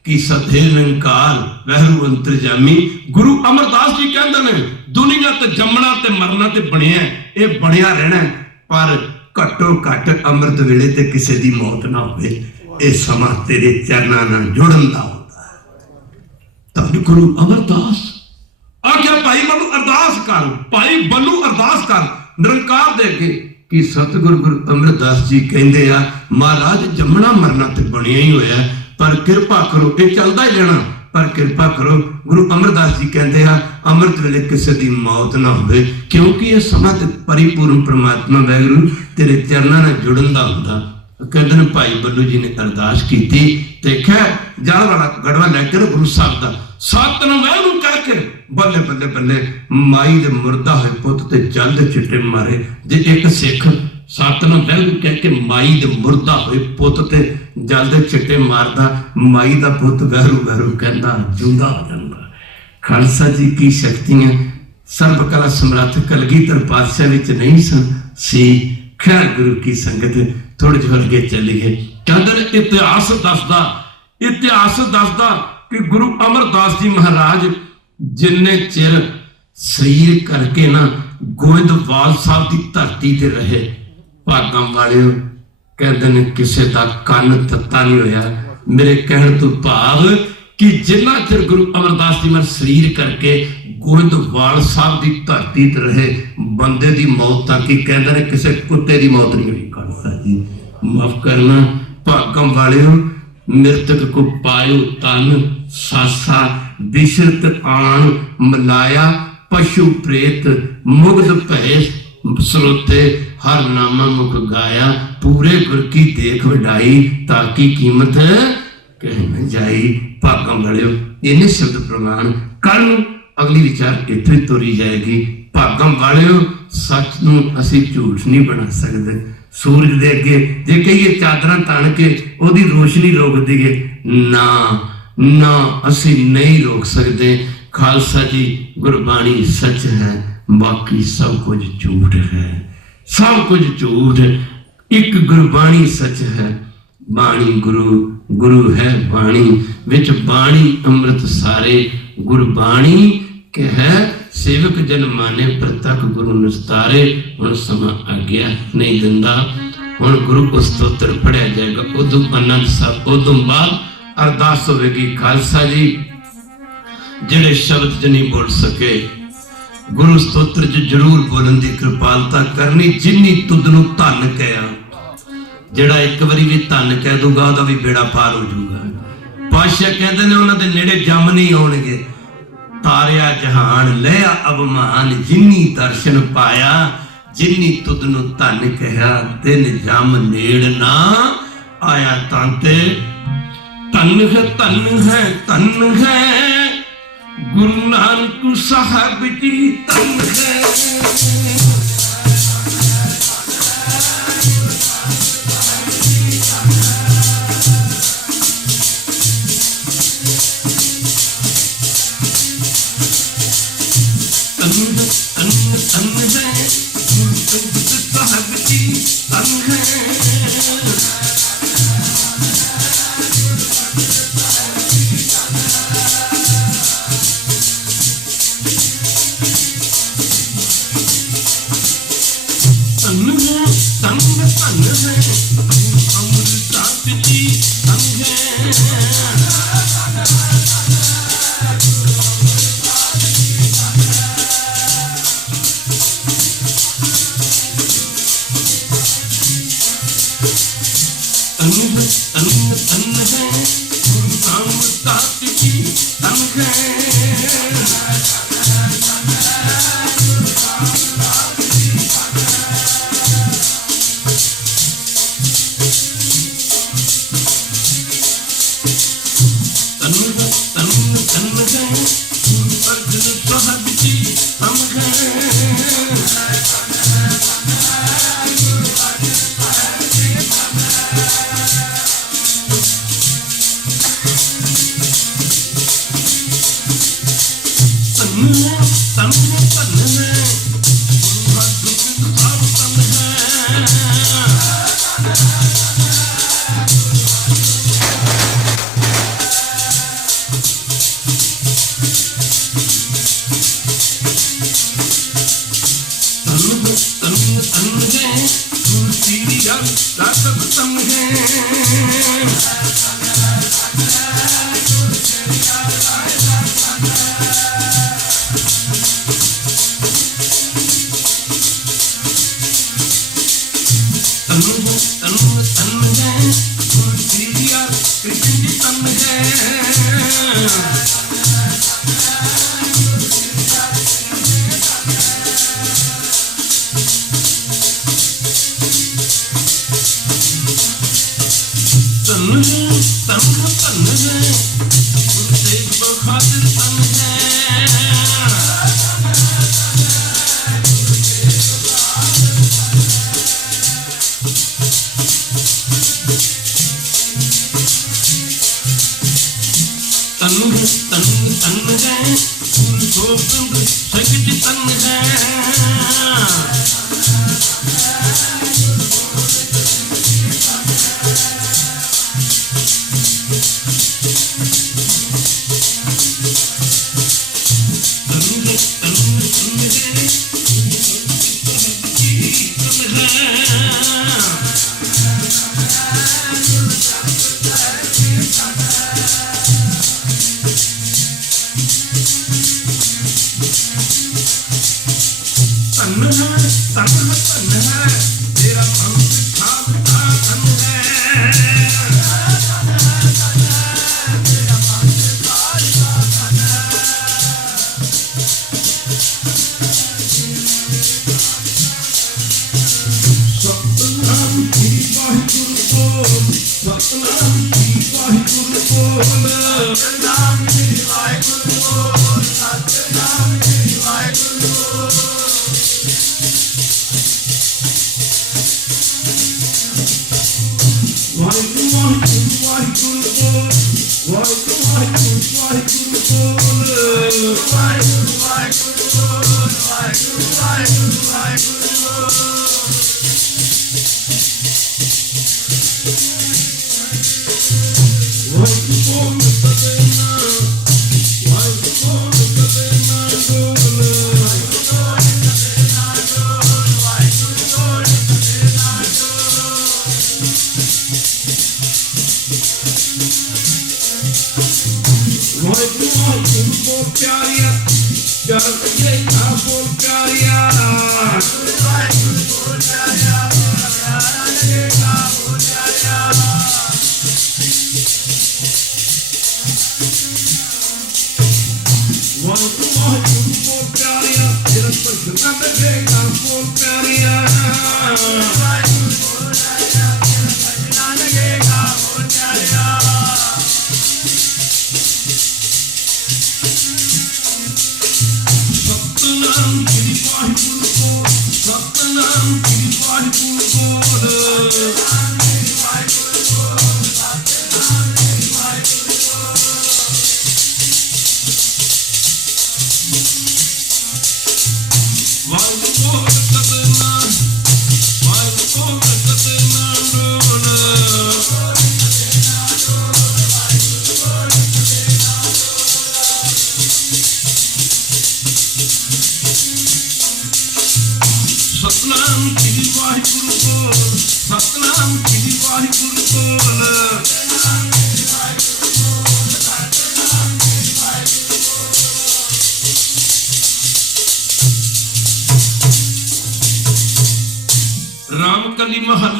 कि सथे निरंकार वैरू अंतरजामी। गुरु अमरदास जी कहते हैं दुनिया ते जमना ते मरना ते बनिया, ये बनिया रहना, पर घट्टो घट अमृत वेले ते किसी दी मौत ना होवे। ये समा तेरे चरणों नाल जुड़न दा होंदा है। धन गुरु अमरदास आख्या भाई बल्लू अरदास कर, भाई बल्लू अरदास कर निरंकार दे अगे कि सतगुरु गुरु अमरदास जी कहंदे आ महाराज जमना मरना ते बनिया ही होया, पर कृपा करो, ये चलदा ही रहना, पर कृपा करो। गुरु अमरदास जी कहते हैं अमृत वेले किसी की मौत ना हो, क्योंकि यह समा ते परिपूर्ण परमात्मा वैगुरु तेरे चरणों में जुड़न का होंदा। कहते हैं भाई बल्लू जी ने अरदास की, देखा जल वाला गड़वा लैके गुरु साहब का सतनाम वैगुरु कह के बल्ले बल्ले बल्ले माई दे मुर्दा होए पुत ते जल दे चिट्टे मारे। जे एक सिख सतनाम वैगुरु कह के माई दे मुर्दा होए पुत ते जल दे चिट्टे मारदा, माई दा पुत वैरू वैरू कहंदा जिंदा हो जांदा। खालसा जी की शक्तियां सर्व कला समर्थ कलगीधर पातशाह विच नहीं सी। खैर गुरु की संगत थोड़े जो अगे चली गए। कहते इतिहास दसदा कि गुरु अमरदास जी महाराज जिन्ने चिर शरीर करके ना गोविंदवाल साहब की धरती ते रहे, भागां वाले कहते हैं किसी का कन तत्ता नहीं होया। मेरे कहने तो भाव कि जिन्ना चिर गुरु अमरदास जी महाराज शरीर करके गोविंदवाल साहब की धरती ते रहे, बंदे की मौत तक ही कहते हैं किसी कुत्ते की मौत नहीं हुई। खालसा जी माफ करना, भागां वाले मृतक को पायो तन सासा, बिशरत आन मलाया, पशु प्रेत मुग्ध भय स्रोते, हर नामा मुख गाया, पूरे गुर की देख वडाई, ताकि कीमत कह न जाई। भागां वाले इन्ने शब्द प्रमाण कल अगली विचार इत्थे तुरी जाएगी। भागां वाले सच नूं असीं झूठ नहीं बना सकते। सूरज दे अगे जे कहिए चादरां तन के ओदी रोशनी रोक दईए, ना ना असीं नहीं रोक सकते। खालसा जी गुरबाणी सच है, बाकी सब कुछ झूठ है, सब कुछ झूठ। एक गुरबाणी सच है, बाणी गुरु, गुरु है बाणी, विच बाणी अमृत सारे। गुरबाणी के है सेवक जन माने, प्रतक गुरु निस्तारे। हुण समा आ गया नहीं दिंदा, हुण गुरु को स्तोत्र पढ़िया जाएगा, उदों आनंद साहब, उदों बाद अरदास होगी। खालसा जी जिहड़े शब्द च नहीं बोल सके, गुरु स्तोत्र च जरूर बोलन की कृपालता करनी। जिन्नी तुद नूं धन कहा, जिहड़ा एक बारी भी धन कह दूगा उहदा भी बेड़ा पार हो जाऊगा। पातशाह कहते हैं उन्हां दे नेड़े जम नहीं आउणगे। तारिया जहान लिया अवमान, जिन्नी दर्शन पाया, जिन्नी तुद नूं धन कहा, तिन जम नेड़ ना आया। तांते धन है, धन है, धन है गुरु नानक साहब जी तन है।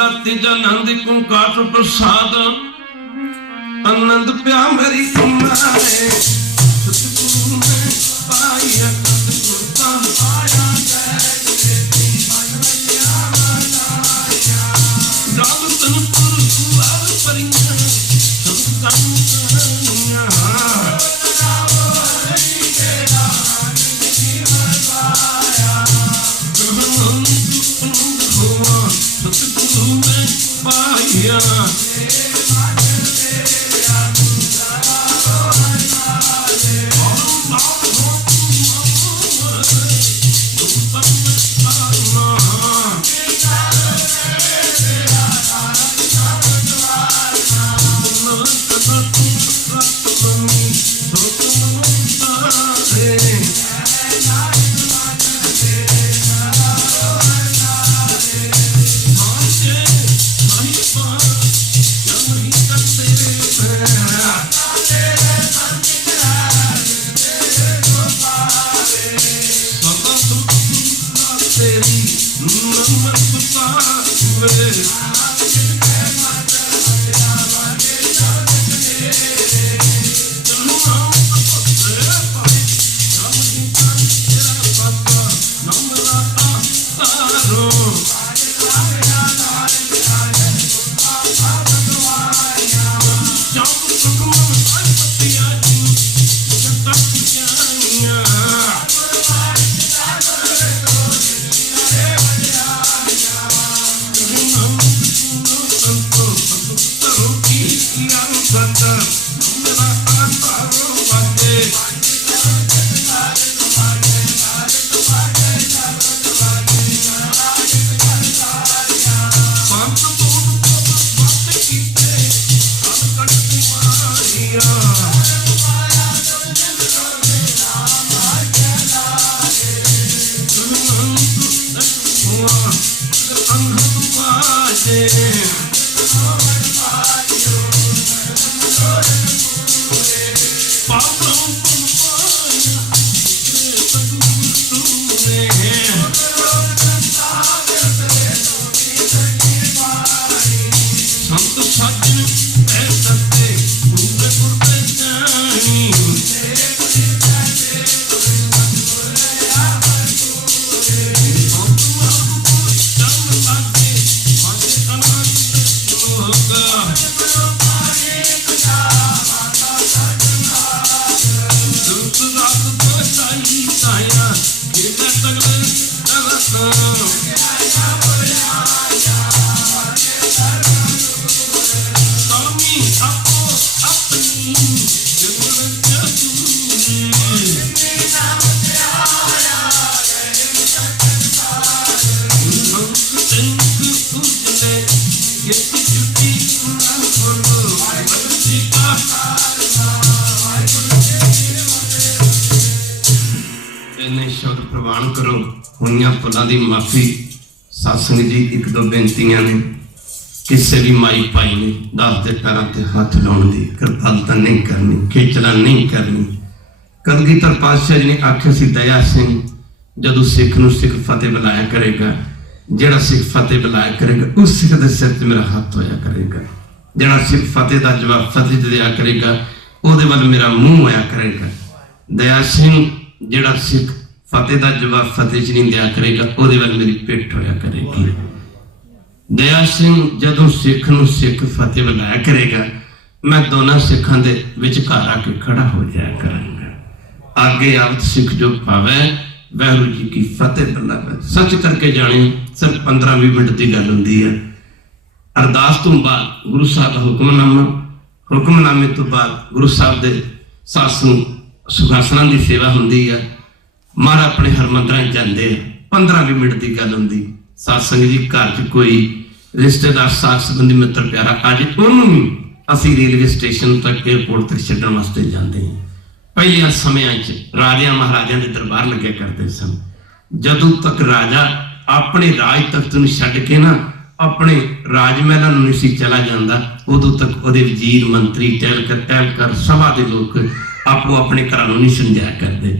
ਤੁਹਾਡਾ ਤੀਜਾ ਆਨੰਦ ਓੰਕਾਰ ਪ੍ਰਸਾਦ आनंद प्या मेरी कुमारे सतगुरु ने पाया सतगुरु का पाया गाल तनपुर कुआर परियां सब काम कहानियां सतगुरु ने पाया भुलां दी माफ़ी। सत्संग जी एक दो बेनतियां ने, किसी भी माई भाई ने दस दे पैरों ते हाथ लाने की कृपालता नहीं करनी, खिचला नहीं करनी। कलगीधर पातशाह जी ने आख्या सी दया सिंह जदों सिख नूं सिख फतेह बुलाया करेगा, जिहड़ा सिख फतेह बुलाया करेगा उस सिख दे सिर ते मेरा हाथ होया करेगा, जिहड़ा सिख फतेह दा जवाब फतेह दिया करेगा उहदे वल मेरा मूँह होया करेगा। दया सिंह जिहड़ा सिख फतेह का जवाब फतेह च नहीं दिया करेगा उहदे वल मेरी पिठ होया करेगी। दया सिंह जदों सिख नूं सिख फतेह बुलाया करेगा मैं दोनों सिखां दे विचकार आके खड़ा हो जाया करांगा। आगे आवत सिख जो पावे वाहिगुरू जी की फतेह बुलावे। सच करके जाने सिर्फ 15-20 मिनट की गल हुंदी है। अरदास तो बाद गुरु साहब का हुक्मनामे तो बाद गुरु साहब के सासू सुखासना की सेवा हुंदी है। महाराज अपने हरमंदिर जाते 15-20 मिनट की गल होंगी। सत्संग जी घर च कोई रिश्तेदार साथ संबंधी मित्र प्यारा अज उन्होंने असी रेलवे स्टेशन तक एयरपोर्ट तक छड्डण वास्ते जाते हैं। पहलिया समय राजा महाराजा के दरबार लगे करते सन। जदों तक राजा अपने राज तख्त नूं छड्ड के ना अपने राजमहलों नहीं सी चला जाता, उदों तक उहदे वजीर मंत्री टहलकर सभा के लोग आपो अपने घरों नहीं समझाया करते।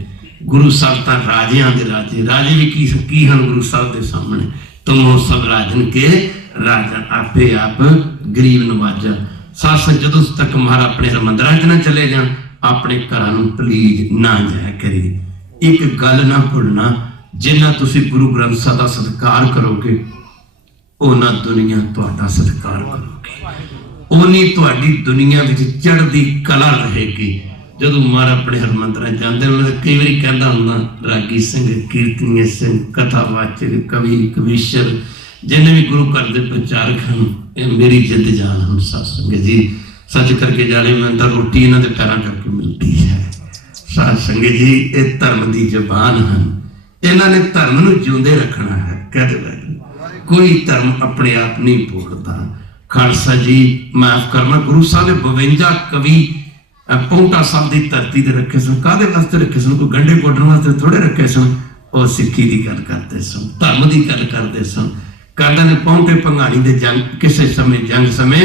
गुरु साहब तो राजियां दे राजे भी की हन गुरु साहब के सामने, तुम हो सब राजन के राजा आपे आप गरीब नवाजा। साथ जदों तक महाराज अपने हरमंदिरां च ना चले जान, अपने घरां नूं प्लीज ना जाया करिए। एक गल ना भुलना, जिन्ना तुसीं गुरु ग्रंथ साहिब दा सत्कार करोगे उन्ना दुनिया तुहाडा सत्कार करोगी, उन्नी तुहाडी दुनिया विच चढ़दी कला रहेगी। जदों महाराज अपने हरमंदिरां जांदे उन्हां दे कई वारी कहंदा हुंदा, रागी सिंह, कीर्तनीय सिंह, कथावाचक, कवि, कविशर, जिन्हें भी गुरु घर के प्रचारक हैं, मेरी जिद जान हम साध संगत जी। सच करके जाने मैं तो रोटी इन्होंने पैरों करके मिलती है। साध संगत जी ये धर्म की जबान हैं, इन्होंने धर्म नूं जिउंदे रखना है। कहते कोई धर्म अपने आप नहीं बोलता। खालसा जी माफ करना, गुरु साहब ने 52 कवि पौंटा साहब की धरती से रखे सन। काहदे वास्ते रखे सन? कोई गंढे कोडण वास्ते थोड़े रखे सन। और सिक्खी की गल करते सन, धर्म की गल करते सन। कहते ने पौंटे भंगाणी दे जंग किसी समय जंग समय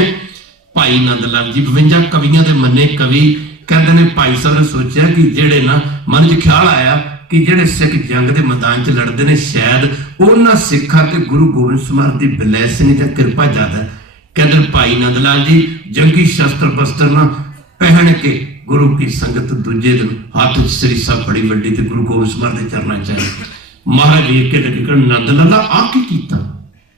भाई नंद लाल जी 52 कवियों के मन्ने कवि, कहते ने भाई साहब ने सोचा कि जेड़े ना मन च ख्याल आया कि जेड़े सिख जंग के मैदान च लड़ते हैं शायद उन्होंने सिखा के गुरु गोबिंद सिंह की ब्लैसिंग की कृपा ज्यादा। कहते भाई नंद लाल जी जंगी शस्त्र बस्त्र ना पहन के गुरु की संगत दूजे दिन हाथ सरीसा बड़ी वड्डी ते गुरु गोबिंद सिंह के चरणा चाहे। महाराज वेख के लगे नंद लाला आ की कीता?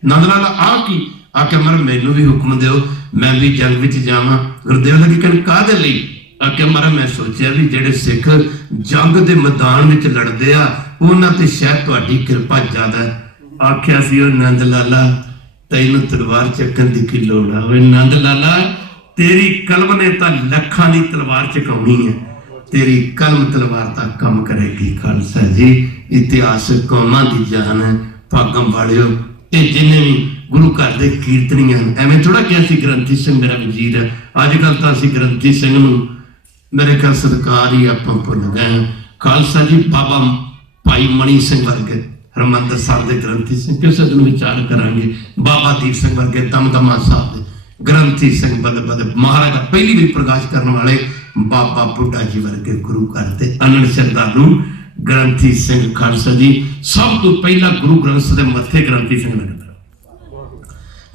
नंद लाला आ की आख्या महाराज मैनू भी हुक्म दो, मैं भी जंग विच जावां। गुरुदेव लगे कहन काहदे लई? आख्या महाराज मैं सोचा भी जेड़े सिख जंग के मैदान में लड़ते आ उन्हां ते शायद तुहाडी कृपा ज्यादा। आख्या सी नंद लाला तैनूं तलवार चक्कन की लोड़ आ? नंद लाला तेरी कलम ने तो लखां दी तलवार चकाउणी है, तेरी कलम तलवार का कम करेगी। खालसा जी इतिहास कौमां दी जान है। भागम वालियो ते जिन्हें भी गुरु घर के कीर्तनी हैं, एवं थोड़ा कि असीं ग्रंथी सिंह मेरा वजीर है, अजकल तो असीं ग्रंथी सिंह नूं मेरे ख्याल सत्कार ही आपां भुल गए। खालसा जी बाबा भाई मणी सिंह वर्गे हरमंदर साहब के ग्रंथी सिंह, किसी दिन विचार करांगे। बाबा दीप सिंह वर्गे दमदमा साहब के ग्रंथी सिंह, बल्ले बल्ले महाराज का पहली भी प्रकाश करने वाले बाबा बुढ़ा जी वर्गे गुरु घर के अनड़ श्रद्धालु ग्रंथी सिंह। खालसा जी सब तो पहला गुरु ग्रंथ साहिब दे मत्थे ग्रंथी सिंह लगता।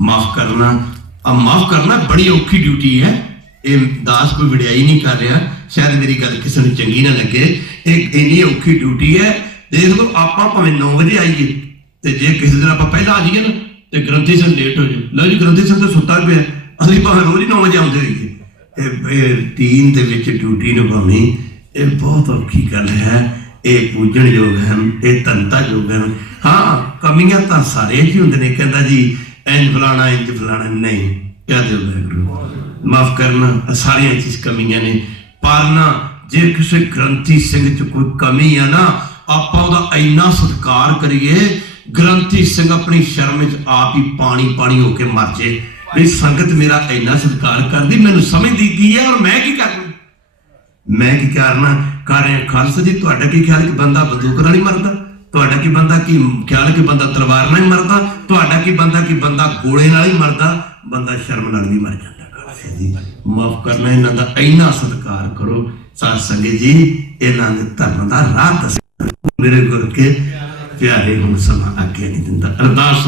माफ करना, अब माफ करना बड़ी औखी ड्यूटी है। ये दास कोई विड़ियाई नहीं कर रहा, शायद मेरी गल किसी को चंगी ना लगे। एक इन्नी औखी ड्यूटी है। देख लो आप भावें 9 बजे आइए तो जे किसी दिन आप पहला आ जाइए ना तो ग्रंथी सिंह लेट हो जाए। लो जी ग्रंथी सिंह तो सुता पिया, अभी भावें रोज ही 9 बजे आते रहिए। टीम के ड्यूटी निभानी ये बहुत औखी गल है। ये पूजन योग हैं, ये धनता योग हैं। हाँ कमियां तो सारे ही होंगे ने, कहता जी इंज फलाना इंज फलाना, नहीं क्या दे गुरु माफ करना सारिया चीज कमियां ने। पर ना जे किसी ग्रंथी सिंह च कोई कमी है ना आप इन्ना सत्कार करिए, ग्रंथी सिंह अपनी शर्म आप ही पानी पानी होके मर जाए भी संगत मेरा इन्ना सत्कार कर दी, मैनू समझदी की है और मैं की करना, मैं की करना कर रहा। खालसा जी तुहाडा की ख्याल कि बंदा बंदूक नाल नहीं मरदा? तुहाडा की बंदा की ख्याल कि बंदा तलवार नाल ही मरदा? तुहाडा की बंदा कि बंदा गोले नाल ही मरदा? बंदा शर्म नाल भी मर जाता। खालसा जी माफ करना, इन्हां दा इन्ना सत्कार करो। साध संगत जी इन्हां दे धर्म दा राह दस मेरे गुरु के प्यारे हुण समा आगे नहीं दिंदा। अरदास